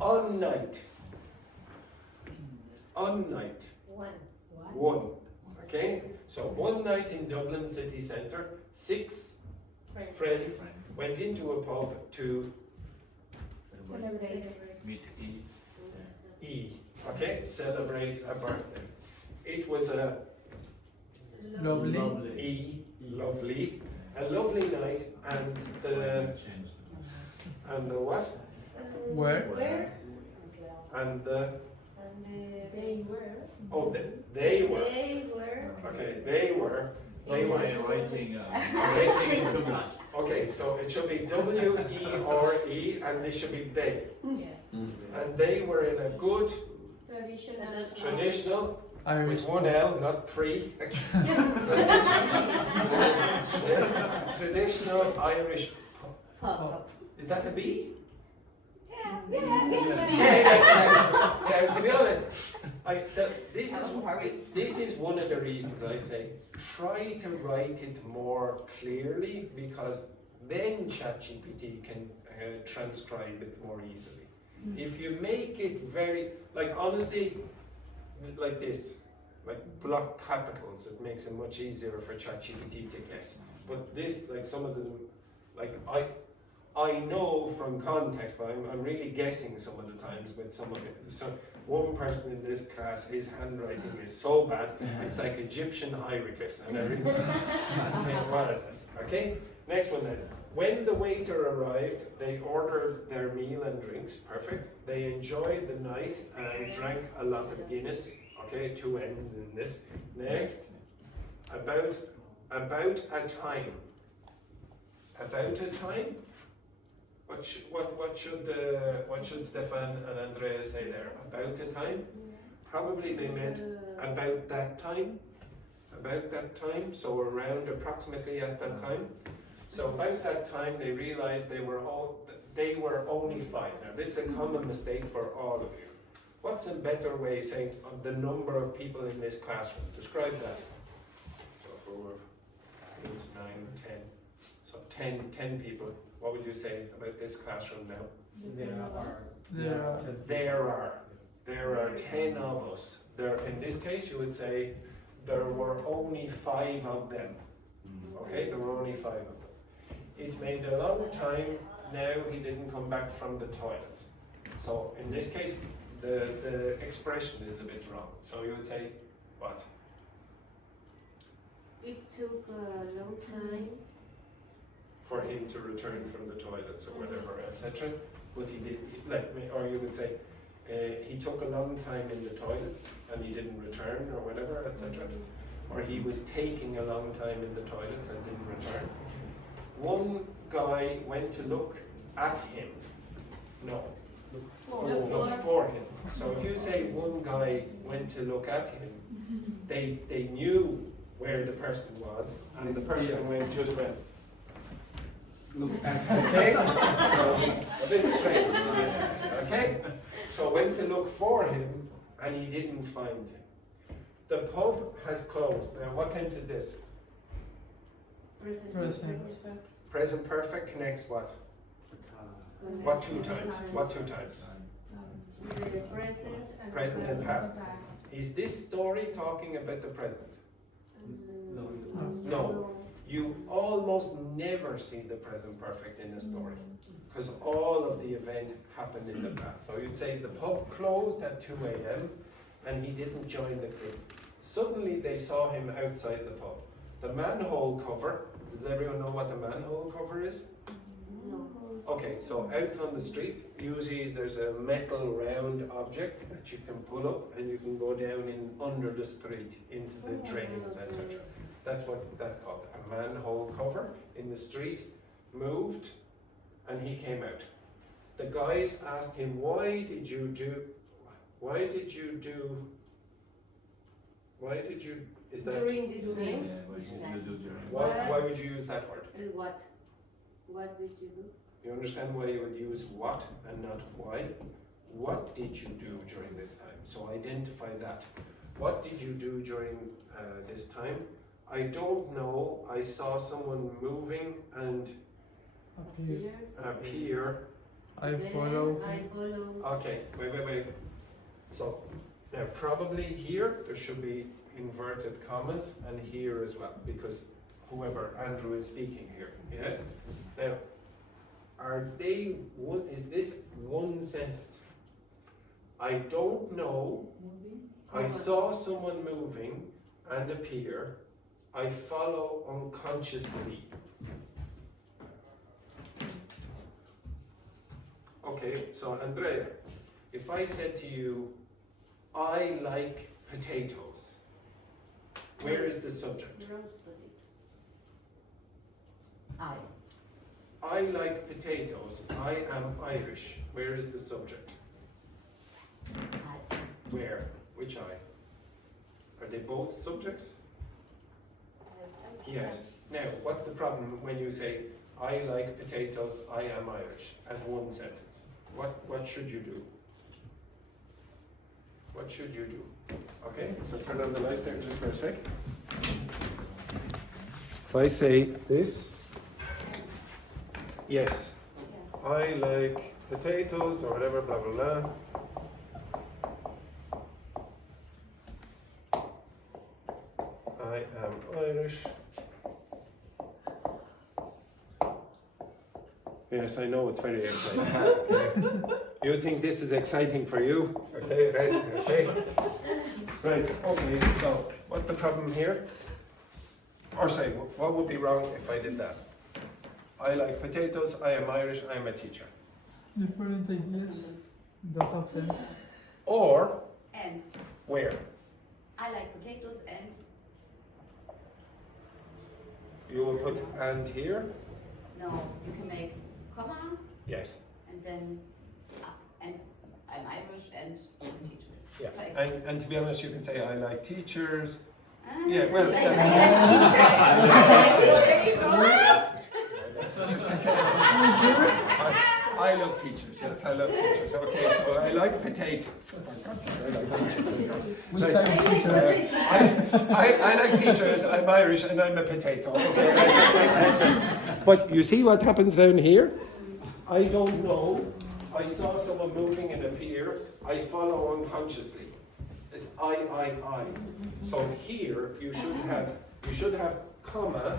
On night. One. Okay? So one night in Dublin city centre, 6 friends went into a pub to Meet E. Okay? Celebrate a birthday. It was a Lovely. a lovely night, and the what? Where? And the They were. oh, they were. They were. Okay, they were. Writing in Unplugged. Okay, so it should be W-E-R-E, and this should be they. And they were in a good traditional with 1 L, not 3. Traditional Irish pub. Is that a B? Yeah, to be honest, this is one of the reasons I say try to write it more clearly, because then ChatGPT can transcribe it more easily. If you make it very, like honestly, like this, like block capitals, it makes it much easier for ChatGPT to guess. But this, like some of them, like I know from context, but I'm really guessing some of the times with some of it. So one person in this class, his handwriting is so bad, it's like Egyptian hieroglyphs. And okay, what is this? Okay, next one then. When the waiter arrived, they ordered their meal and drinks. Perfect. They enjoyed the night and drank a lot of Guinness. Okay, 2 N's in this. Next, about a time. About a time. What should Stefan and Andrea say there? About a time? Probably they meant about that time. About that time. So around approximately at that time. So about that time they realized they were only 5. Now this is a common mistake for all of you. What's a better way of saying the number of people in this classroom? Describe that. So 4, 8, 9, 10. So 10 people, what would you say about this classroom now? There are 10 of us. In this case, you would say there were only 5 of them. Okay, there were only 5 of them. It made a long time now he didn't come back from the toilets. So in this case, the expression is a bit wrong. So you would say, what? It took a long time. For him to return from the toilets or whatever, etc. But he did, or you would say, he took a long time in the toilets and he didn't return or whatever, etc. Or he was taking a long time in the toilets and didn't return. One guy went to look at him. No. Look for him. So if you say one guy went to look at him, they knew where the person was, and the person just went. Look at him. Okay? So a bit strange in this case. Okay? So went to look for him, and he didn't find him. The pub has closed. Now, what tense is this? Present perfect connects what? What 2 times? What 2 times? The present and Present and past. Is this story talking about the present? No. You almost never see the present perfect in a story because all of the event happened in the past. So you'd say the pub closed at 2 a.m. and he didn't join the crew. Suddenly they saw him outside the pub. The manhole cover, does everyone know what the manhole cover is? No. Okay, so out on the street, usually there's a metal round object that you can pull up and you can go down in under the street into the drains, etc. That's what that's called. A manhole cover in the street moved and he came out. The guys asked him, why did you, is that, During this name? why would you use that word? What? What did you do? You understand why you would use what and not why? What did you do during this time? So identify that. What did you do during this time? I don't know. I saw someone moving and appear. I follow. Okay, wait. So now probably here there should be inverted commas and here as well because whoever Andrew is speaking here. Yes? Now, are they one? Is this one sentence? I don't know. I saw someone moving and appear. I follow unconsciously. Okay, so Andrea, if I said to you, I like potatoes, where is the subject? I like potatoes. I am Irish. Where is the subject? Where? Which I? Are they both subjects? Yes. Now, what's the problem when you say, I like potatoes, I am Irish, as one sentence? What should you do? What should you do? Okay, so turn on the lights there just for a sec. If I say this, yes, I like potatoes or whatever, blah, blah, blah. I am Irish. Yes, I know it's very exciting. You think this is exciting for you? Okay, right, okay. Right, okay, so what's the problem here? Or say, what would be wrong if I did that? I like potatoes, I am Irish, I am a teacher. Different ideas. That of sense. Or, And where? I like potatoes and You will put and here? no, you can make comma Yes. and then and I'm Irish and I'm a teacher. Yeah. Like- And to be honest, you can say I like teachers. Ah. Yeah, well, I love teachers, yes, I love teachers. Okay, so I like potatoes. For God's sake, I like teachers. Which Like, type of teacher? I like teachers, I'm Irish, and I'm a potato. Okay, that's it. But you see what happens down here? I don't know. I saw someone moving in a pier. I follow unconsciously. It's I. So here you should have comma,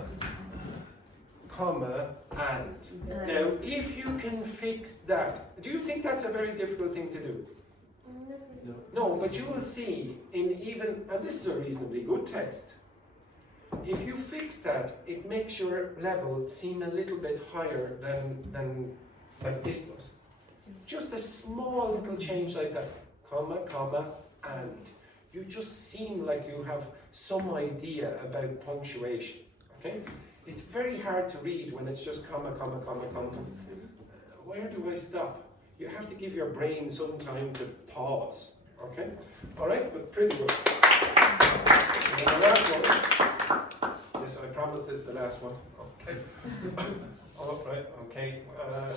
and. Now, if you can fix that, do you think that's a very difficult thing to do? No, but you will see in even, and this is a reasonably good text. If you fix that, it makes your level seem a little bit higher than this does. Just a small little change like that, comma, and. You just seem like you have some idea about punctuation, okay? It's very hard to read when it's just comma. Where do I stop? You have to give your brain some time to pause, okay? All right, but pretty good. And the last one. Yes, I promise this is the last one. Okay. Oh, right, okay.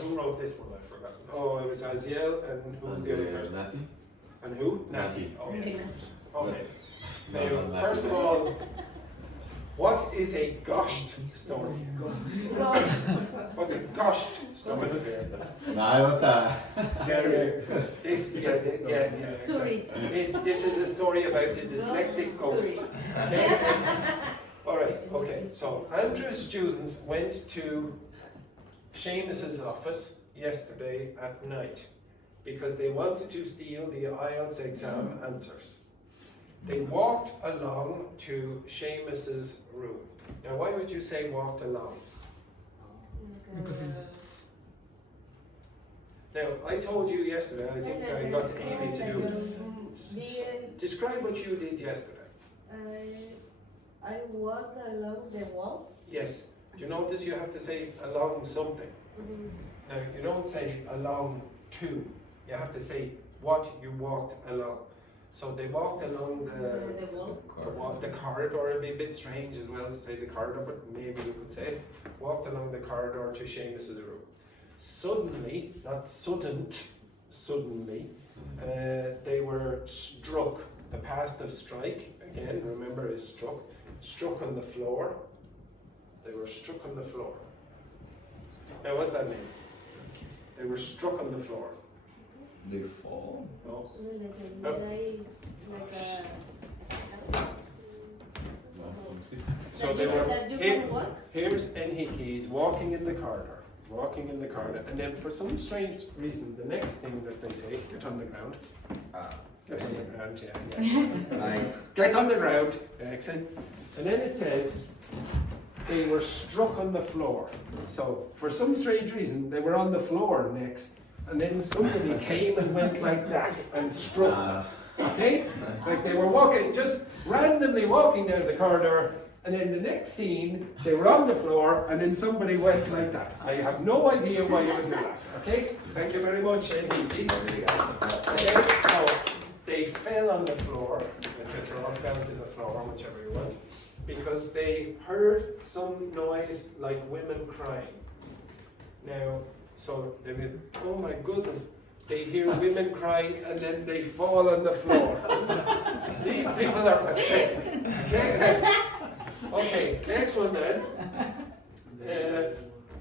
Who wrote this one? I've forgotten. Oh, it was Aziel, and who was the other person? Nati. And who? Nati. Oh, yes. Okay. No, Now, first of all, what is a gushed story? What's a gushed story? No, I was Scary. Exactly. This is a story about the dyslexic ghost. Okay? All right. Okay. So Andrew's students went to Seamus's office yesterday at night because they wanted to steal the IELTS exam answers. They walked along to Seamus's room. Now, why would you say walked along? Because it's Now, I told you yesterday, I think I got Amy to do it. Describe what you did yesterday. I walk along the wall. Yes. Do you notice you have to say along something? Now, you don't say along to. You have to say what you walked along. So they walked along the corridor. It'd be a bit strange as well to say the corridor, but maybe you could say it. Walked along the corridor to Seamus's room. Suddenly, not suddenly, they were struck. The past of strike, again, remember is struck. Struck on the floor. They were struck on the floor. Now, what's that mean? They were struck on the floor. They fall. No. So they were. Here's Enrique. He's walking in the corridor. He's walking in the corridor, and then for some strange reason, the next thing that they say, get on the ground. Get on the ground, yeah. Get on the ground, excellent. And then it says they were struck on the floor. So for some strange reason, they were on the floor next. And then somebody came and went like that and struck. Okay? Like they were walking, just randomly walking down the corridor, and then the next scene, they were on the floor, and then somebody went like that. I have no idea why you would do that. Okay? Thank you very much, Enrique. Okay? So they fell on the floor, etc., or fell to the floor, whichever you want, because they heard some noise like women crying. Now, so they went, oh my goodness, they hear women crying and then they fall on the floor. These people are pathetic. Okay, okay, next one then.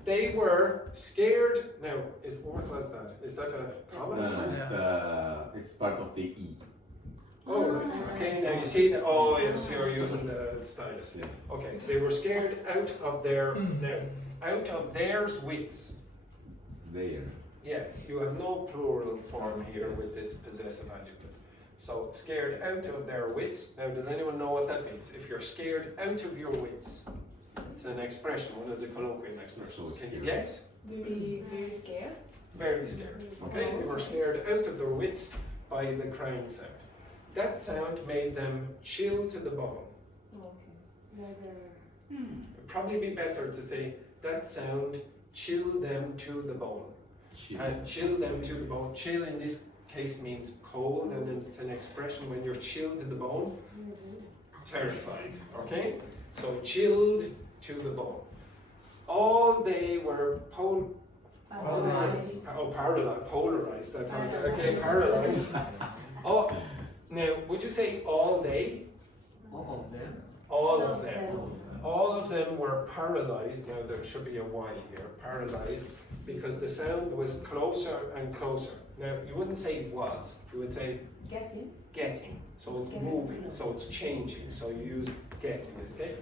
They were scared. Now, what was that? Is that a comma? No, it's part of the E. Oh, right. Okay, now you see, oh yes, you're using the stylus. Yes. Okay, they were scared out of their wits. There. Yeah, you have no plural form here with this possessive adjective. So, scared out of their wits. Now, does anyone know what that means? If you're scared out of your wits, it's an expression, one of the colloquial expressions. Can you guess? Very scared. Very scared. Okay, they were scared out of their wits by the crying sound. That sound made them chill to the bone. It'd probably be better to say that sound chilled them to the bone. Chill. And chill them to the bone. Chill in this case means cold, and it's an expression when you're chilled to the bone. Terrified. Okay? So chilled to the bone. All they were polarized. That was okay. Paralyzed. Oh, now would you say all they? All of them. All of them. all of them were paralyzed. Now there should be a Y here, paralyzed, because the sound was closer and closer. Now you wouldn't say was, you would say getting. So it's moving, so it's changing. So you use get in this case.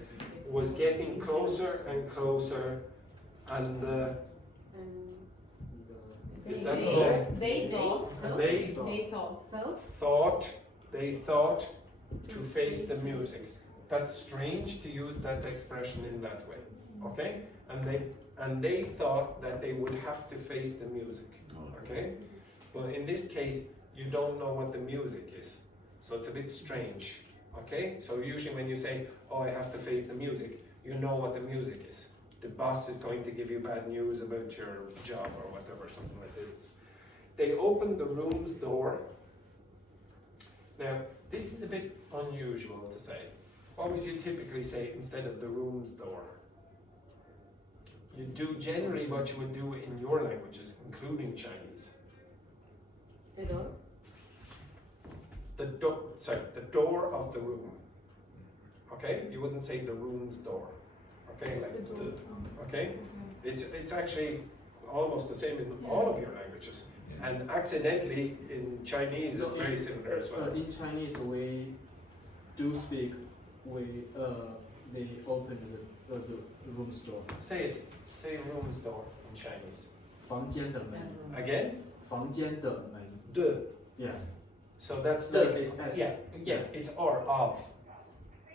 It was getting closer and closer, and is that correct? They thought. And they thought to face the music. That's strange to use that expression in that way. Okay? And they thought that they would have to face the music. Okay? But in this case, you don't know what the music is. So it's a bit strange. Okay? So usually when you say, oh, I have to face the music, you know what the music is. The boss is going to give you bad news about your job or whatever, something like this. They opened the room's door. Now, this is a bit unusual to say. What would you typically say instead of the room's door? You do generally what you would do in your languages, including Chinese. The door? The door of the room. Okay? You wouldn't say the room's door. Okay, like okay? It's actually almost the same in all of your languages. And accidentally in Chinese it's very similar as well. In Chinese we do speak, they open the room's door. Say room's door in Chinese. 房间的门. Again? 房间的门. De. Yeah. So that's The like, is S. yeah, it's or of.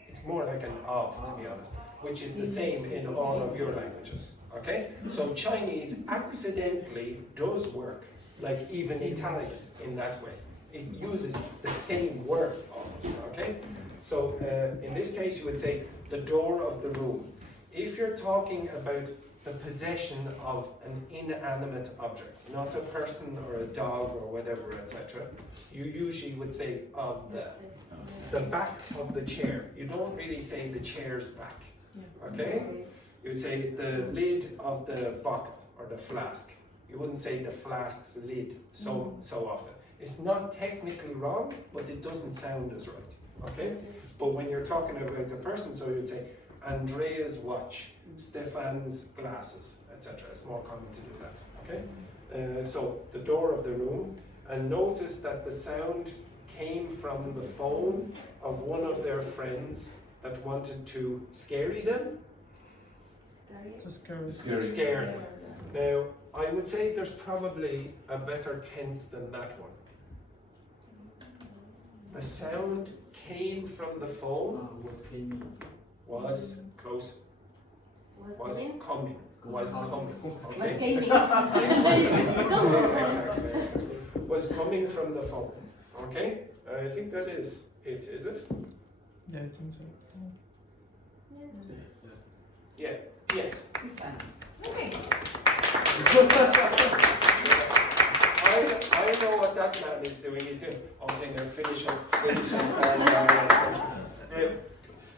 It's more like an of, to be honest, which is the same in all of your languages. Okay? So Chinese accidentally does work like even Italian in that way. It uses the same word almost. Okay? So in this case, you would say the door of the room. If you're talking about the possession of an inanimate object, not a person or a dog or whatever, etc., you usually would say of the back of the chair. You don't really say the chair's back. Okay? You would say the lid of the bottle or the flask. You wouldn't say the flask's lid so often. It's not technically wrong, but it doesn't sound as right. Okay? But when you're talking about a person, so you'd say Andrea's watch, Stefan's glasses, etc. It's more common to do that. Okay? So the door of the room, and notice that the sound came from the phone of one of their friends that wanted to scare them. Scare. Now, I would say there's probably a better tense than that one. The sound came from the phone. Was came. Was close. Was coming. Was coming. Okay. Was gaming. Exactly. Was coming from the phone. Okay? I think that is it, is it? Yeah, I think so. Yeah. Yes. Okay. I know what that man is doing. He's doing, okay, now finish up.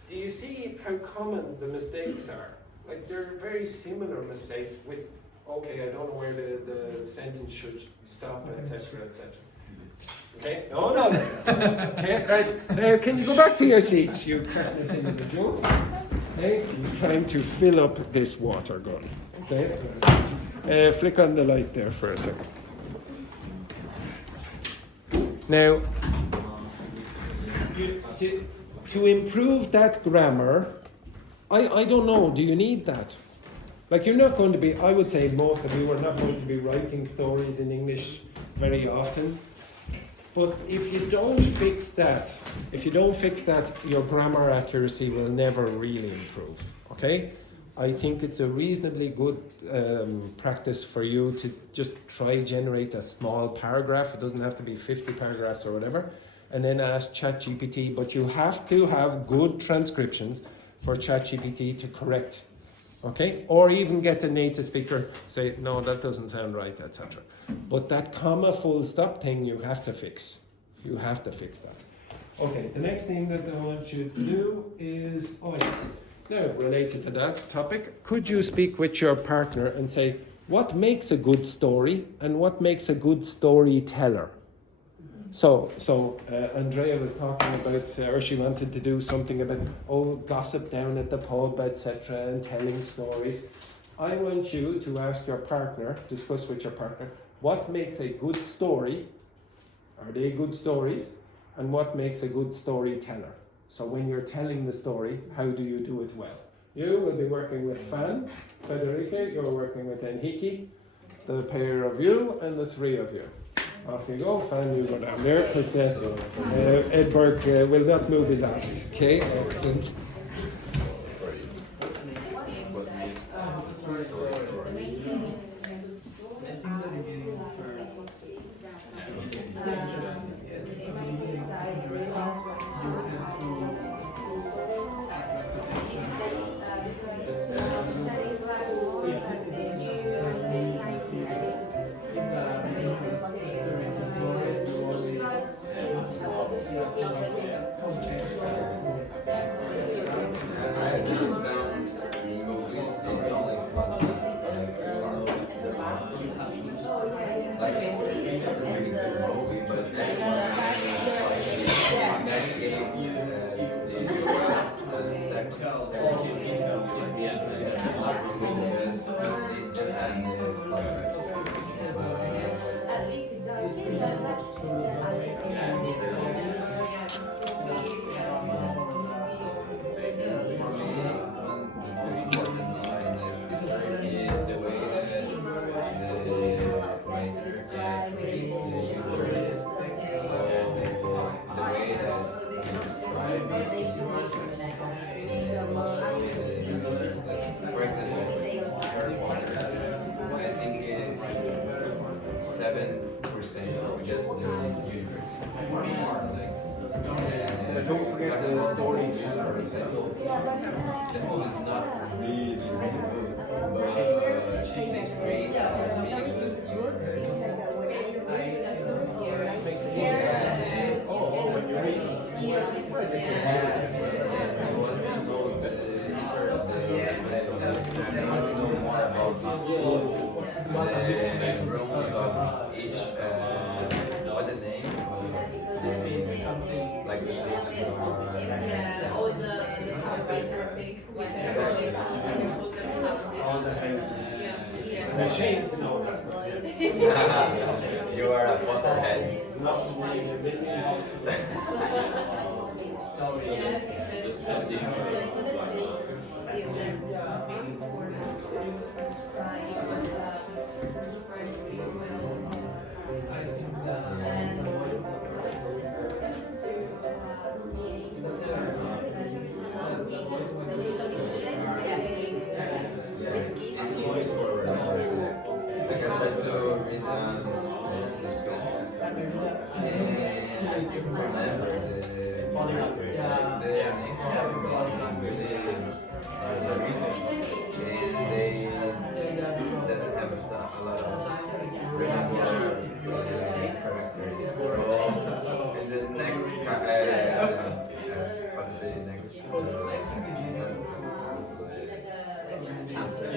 Do you see how common the mistakes are? Like, they're very similar mistakes with, okay, I don't know where the sentence should stop, etc., etc. Okay? No. Okay, right. Now, can you go back to your seats, you practice individuals? Okay? I'm trying to fill up this water gun. Okay? Flick on the light there for a second. Now, to improve that grammar, I don't know, do you need that? Like, you're not going to be, I would say most of you are not going to be writing stories in English very often. But if you don't fix that, your grammar accuracy will never really improve, okay? I think it's a reasonably good practice for you to just try generate a small paragraph. It doesn't have to be 50 paragraphs or whatever. And then ask ChatGPT, but you have to have good transcriptions for ChatGPT to correct, okay? Or even get a native speaker, say, no, that doesn't sound right, etc. But that comma full stop thing you have to fix. You have to fix that. Okay, the next thing that I want you to do is, now related to that topic, could you speak with your partner and say, what makes a good story and what makes a good storyteller? So Andrea was talking about, or she wanted to do something about, gossip down at the pub, etc., and telling stories. I want you to ask your partner, discuss with your partner, what makes a good story? Are they good stories? And what makes a good storyteller? So when you're telling the story, how do you do it well? You will be working with Fan, Federica, you're working with Enrique, the pair of you and the three of you. Off you go, Fan, you go down there, because Edberg will not move his ass. Okay, excellent. For example, Harry Potter, I think it's 7% just the universe. But don't forget the storyteller. For example, the whole is not really good, but she makes great meaning of the universe. The rooms of each, what the name of this piece, like all the houses are big with All the houses. Yeah. I'm ashamed to know that. you are a Potterhead. Lots of money in business. I can try to read down the scripts and remember the name and they doesn't have a lot of remember characters. So in the next how to say next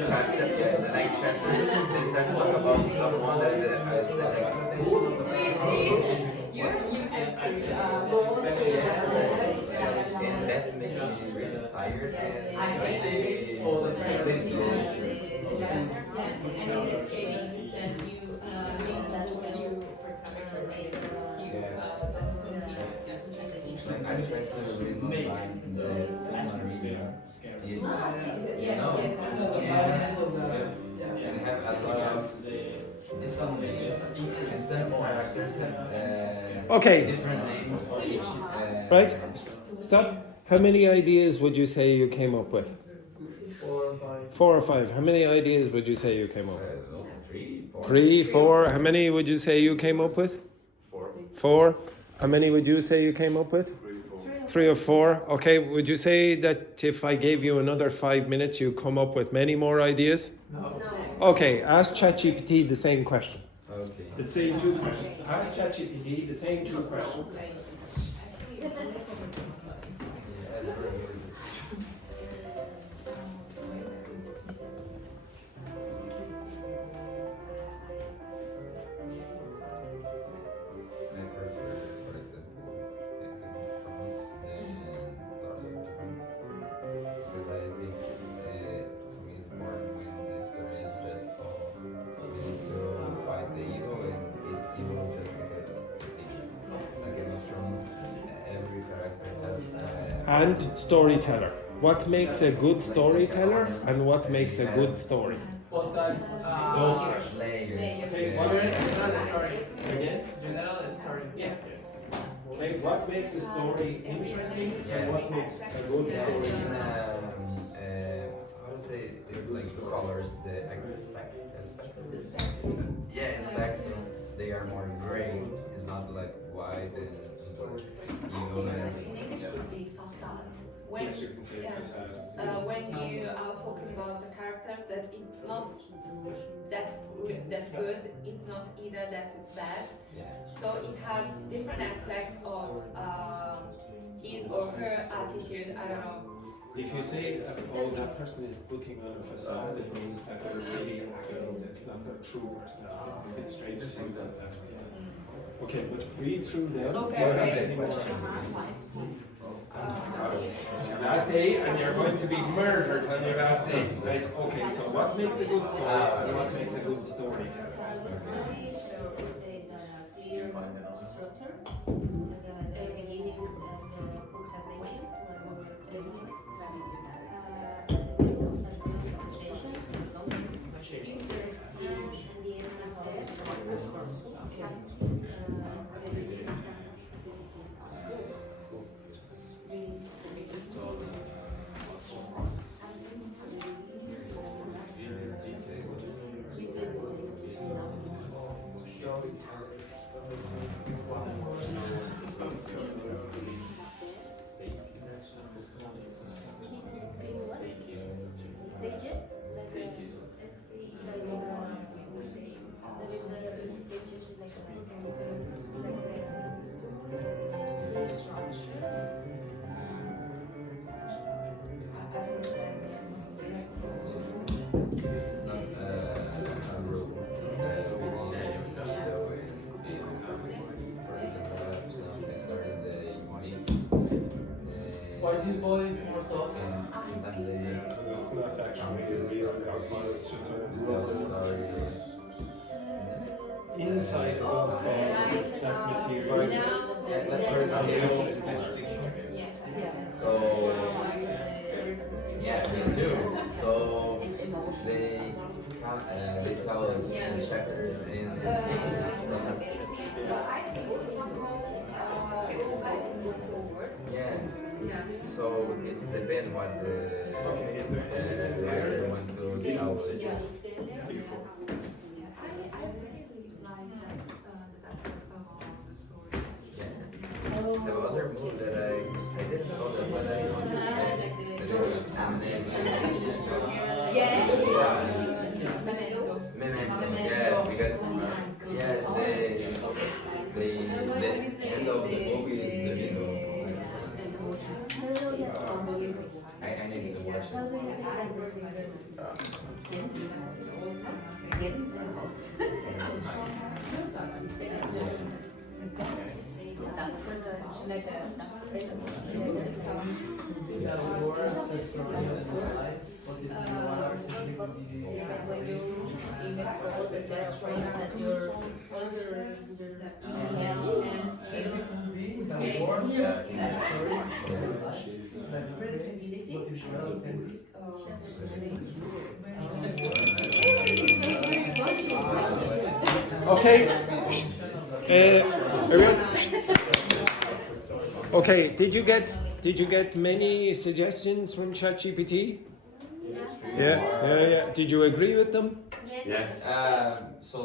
chapter, the next chapter, they start to talk about someone that I said like, and that made me really tired and like I tried to read online the media. And have a lot of different names. And some characters have Okay. different names for each. Right? Stop. How many ideas would you say you came up with? 4 or 5. 4 or 5. How many ideas would you say you came up with? 3, 4. 3, 4. How many would you say you came up with? 4. 4. How many would you say you came up with? 3 or 4. Okay, would you say that if I gave you another 5 minutes, you come up with many more ideas? No. Okay, ask ChatGPT the same question. Okay. The same 2 questions. Ask ChatGPT the same 2 questions. I prefer and storyteller. What makes a good storyteller and what makes a good story? What's that? Layers. Okay, what again? General story. Yeah. Okay, what makes a story interesting and what makes a good Yeah, story? I would say like colors, the aspect, they are more gray. It's not like white and even In English it would be facade. When, Yes, you can say facade. when you are talking about the characters, that it's not that good, it's not either that bad. yeah. So it has different aspects of his or her attitude. I don't know. If you say, oh, that person is putting on a facade, it means that they're really acting. It's not their true personality. It's strange to say that. Okay, but read through them. Okay, Do you have okay. any more questions? It's your last day and you're going to be murdered on your last day. Right? Okay, so what makes a good story and what makes a good storyteller? Story is a clear structure, the beginnings and the books are mentioned, what we were doing, It's not a rule. For example, I have some stories that mix. Why this boy is more soft? And sometimes they Because it's not actually a real Dogme, it's just a tell the story. inside the book that material. Yeah, like for example, so yeah, me too. So they tell us the chapters in yeah. So it's depends what the writer wants to tell us. The other movie that I didn't saw that, but I wanted to it was Memento, yeah, because the end of the movie is I need to watch Okay. Everyone? Okay. Did you get many suggestions from ChatGPT? Yeah. Did you agree with them? Yes. So.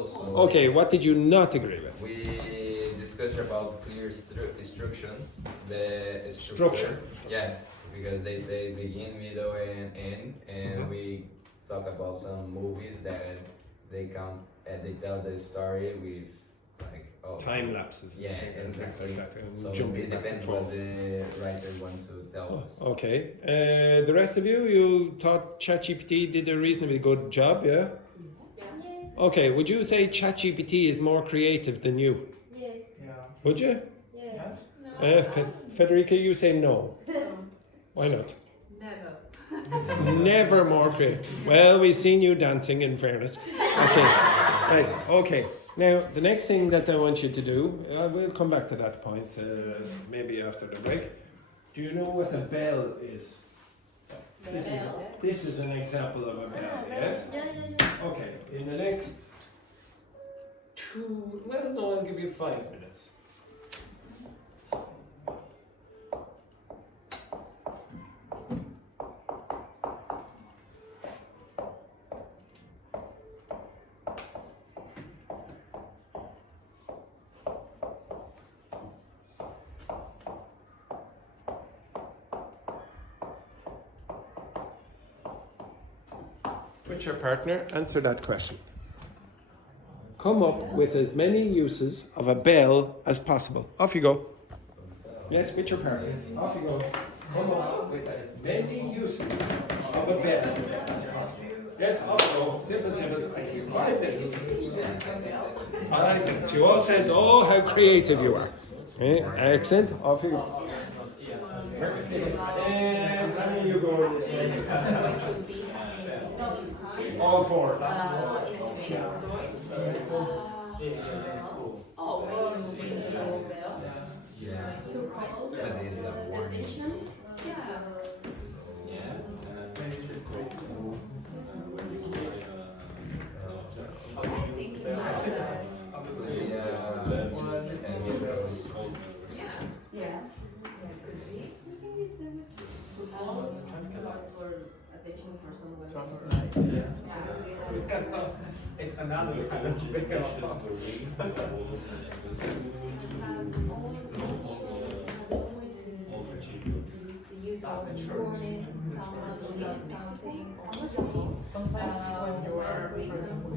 Okay. What did you not agree with? We discussed about clear instructions. The Structure. Yeah, because they say begin, middle, and end, and we talk about some movies that they count and they tell the story with like Time lapses. Yeah, and things exactly. like that. And So jumping it back and depends forth. what the writer wants to tell us. Okay. The rest of you thought ChatGPT did a reasonably good job, yeah? Yes. Okay. Would you say ChatGPT is more creative than you? Yes. Would you? Yes. Federica, you say no. Why not? Never. It's never more creative. Well, we've seen you dancing, in fairness. Okay. Right. Okay. Now, the next thing that I want you to do, we'll come back to that point maybe after the break. Do you know what a bell is? This is an example of a bell, yes? Okay, in the next I'll give you 5 minutes. With your partner, answer that question. Come up with as many uses of a bell as possible. Off you go. Yes, with your partner. Off you go. Come up with as many uses of a bell as possible. Yes, off you go. Simple. I give you 5 minutes. 5 minutes. You all said, oh, how creative you are. Accent. Off you go. And how many you go this way? All 4. It's another kind of use of warning, something, Sometimes when you are, for example,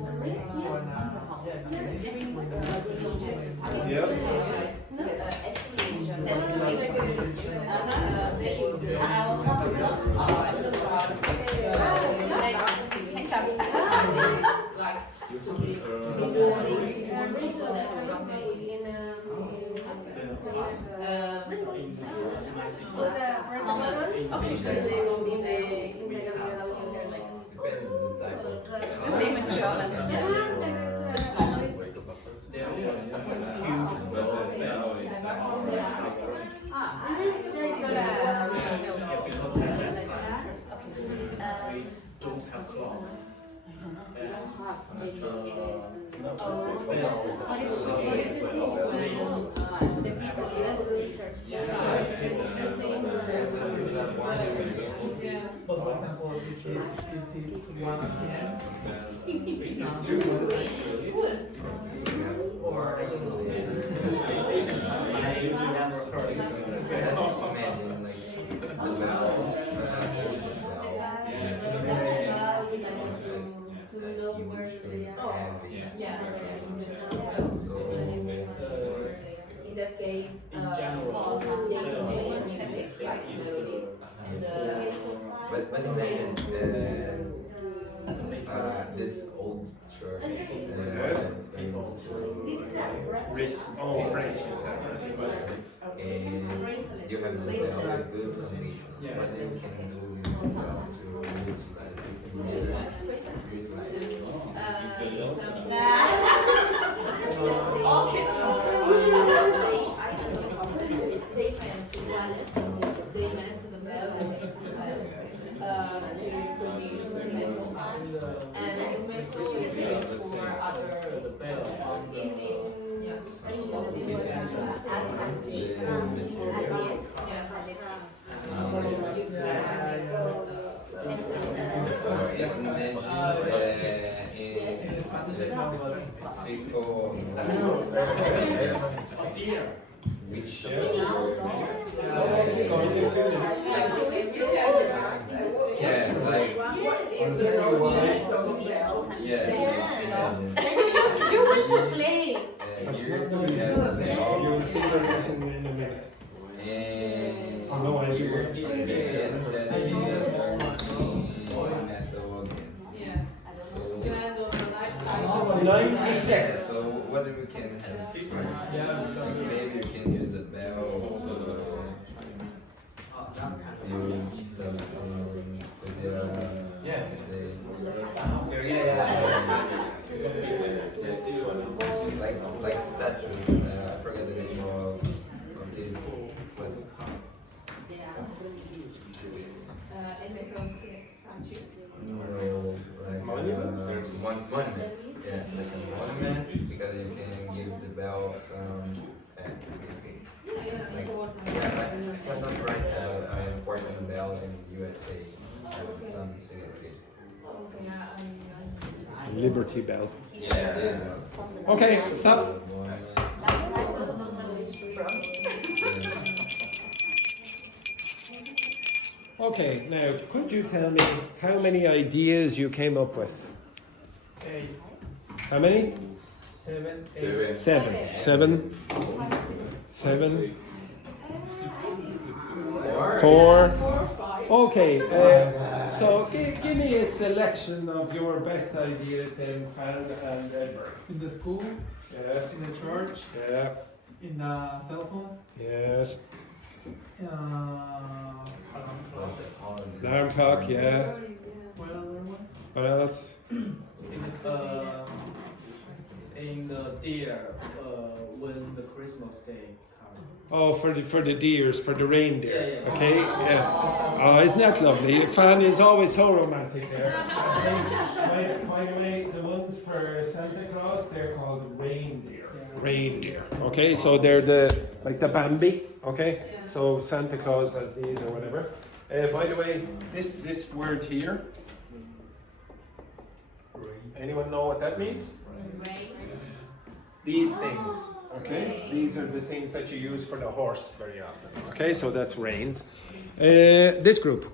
Depends on the type of. It's the same in German. It's normal. don't have clock. but for example, if it's 1 p.m., In that case, In general, But imagine this old church. Bracelet. And you have this bell with good foundations. What you can do is to use like they meant the bell to produce metal, and the metal is used for other which yeah, like You want to play? You will see the lesson in a minute. And No, I do. Yes. You have a nice side. 90 seconds. So what we can have? Maybe you can use the bell. Use some like statues. I forget the name of this. But No, like Monuments? monuments. Yeah, like a monument because you can give the bell some significance. Like, yeah, like if I'm not right, an important bell in USA have some significance. Liberty Bell. Yeah. Okay, stop. Okay, now could you tell me how many ideas you came up with? 8, How many? 7, 8. Seven. Four. Okay, so give me a selection of your best ideas then, Fan and Edward. In the school, Yes. in the church, Yeah. in the cell phone, Yes. alarm Alarm clock, yeah. What other one? What else? In the deer, when the Christmas day comes. Oh, for the deers, for the reindeer. Yeah, yeah. Okay, yeah. Oh, isn't that lovely? Fan is always so romantic there. Okay. By the way, the ones for Santa Claus, they're called reindeer. Reindeer. Okay, so they're like the Bambi. Okay, so Santa Claus has these or whatever. By the way, this word here. Anyone know what that means? These things, okay? These are the things that you use for the horse very often. Okay, so that's reins. This group.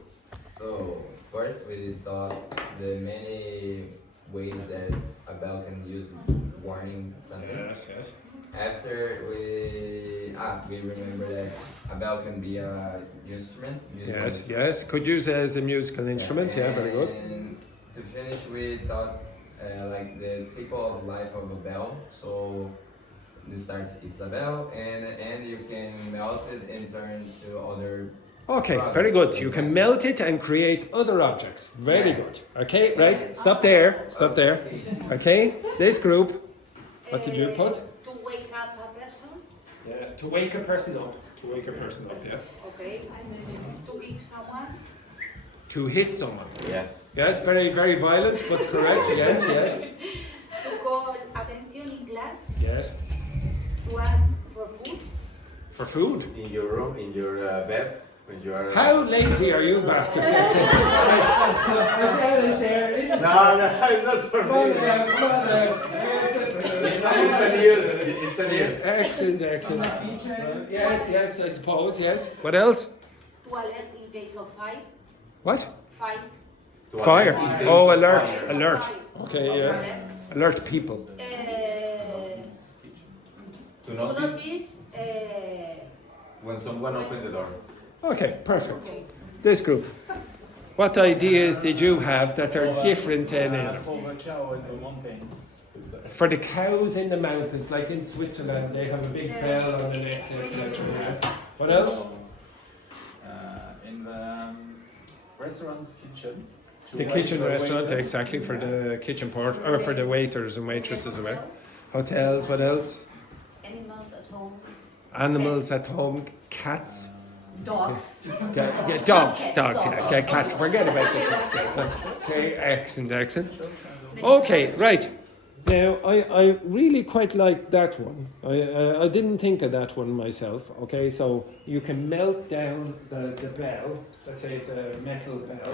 So first we thought the many ways that a bell can use warning something. Yes. After we remember that a bell can be a instrument. Yes. Could use it as a musical instrument. Yeah, very good. And to finish, we thought like the sequel of life of a bell. So the start it's a bell, and at the end you can melt it and turn to other. Okay, products. very good. You can melt it and create other objects. Very good. Okay, right. Stop there. Okay, this group. What did you put? To wake up a person. Yeah, to wake a person up. Yeah. Okay. To kick someone. To hit someone. Yes. Yes, very, very violent, but correct. Yes. To call attention in class. Yes. To ask for food. For food. In your room, in your bed, when you are. How lazy are you, bastard? Michelle is there. No, it's not for Come on me. there, come on there. It's a news. Excellent. Yes, I suppose, yes. What else? To alert in case of fight. What? Fight. Fire. Oh, alert. Fire. Okay, yeah. Alert people. To To notice notice. when someone opens the door. Okay, perfect. This group. What ideas did you have that are different than any? For the cow in the mountains. For the cows in the mountains, like in Switzerland, they have a big bell on the neck. What else? In the restaurant's kitchen. The kitchen restaurant, exactly, for the kitchen part, or for the waiters and waitresses as well. Hotels, what else? Animals at home. Animals at home, cats. Dogs. Dogs, yeah, cats. Forget about the cats. Okay, excellent. Okay, right. Now, I really quite like that one. I didn't think of that one myself. Okay, so you can melt down the bell. Let's say it's a metal bell,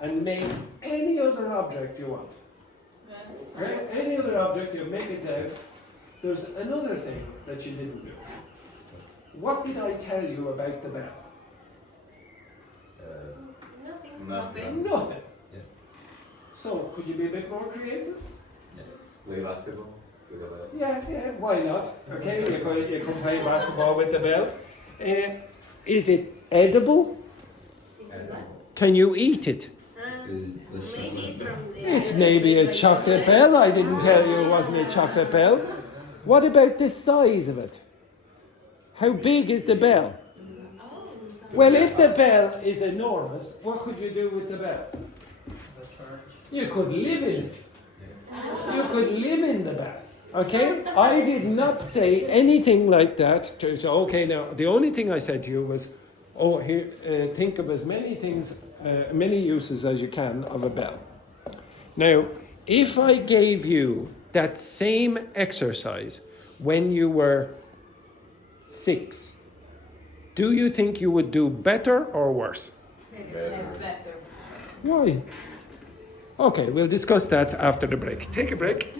and make any other object you want. Right? Any other object, you make it down. There's another thing that you didn't do. What did I tell you about the bell? Nothing. Nothing. Yeah. So, could you be a bit more creative? Play basketball with the bell. Yeah, why not? Okay, you can play basketball with the bell. Is it edible? Can you eat it? It's maybe a chocolate bell. I didn't tell you it wasn't a chocolate bell. What about the size of it? How big is the bell? Well, if the bell is enormous, what could you do with the bell? You could live in it. You could live in the bell. Okay? I did not say anything like that. So, okay, now, the only thing I said to you was, Oh, here, think of as many things, many uses as you can of a bell. Now, if I gave you that same exercise when you were 6, do you think you would do better or worse? Yes, better. Why? Okay, we'll discuss that after the break. Take a break.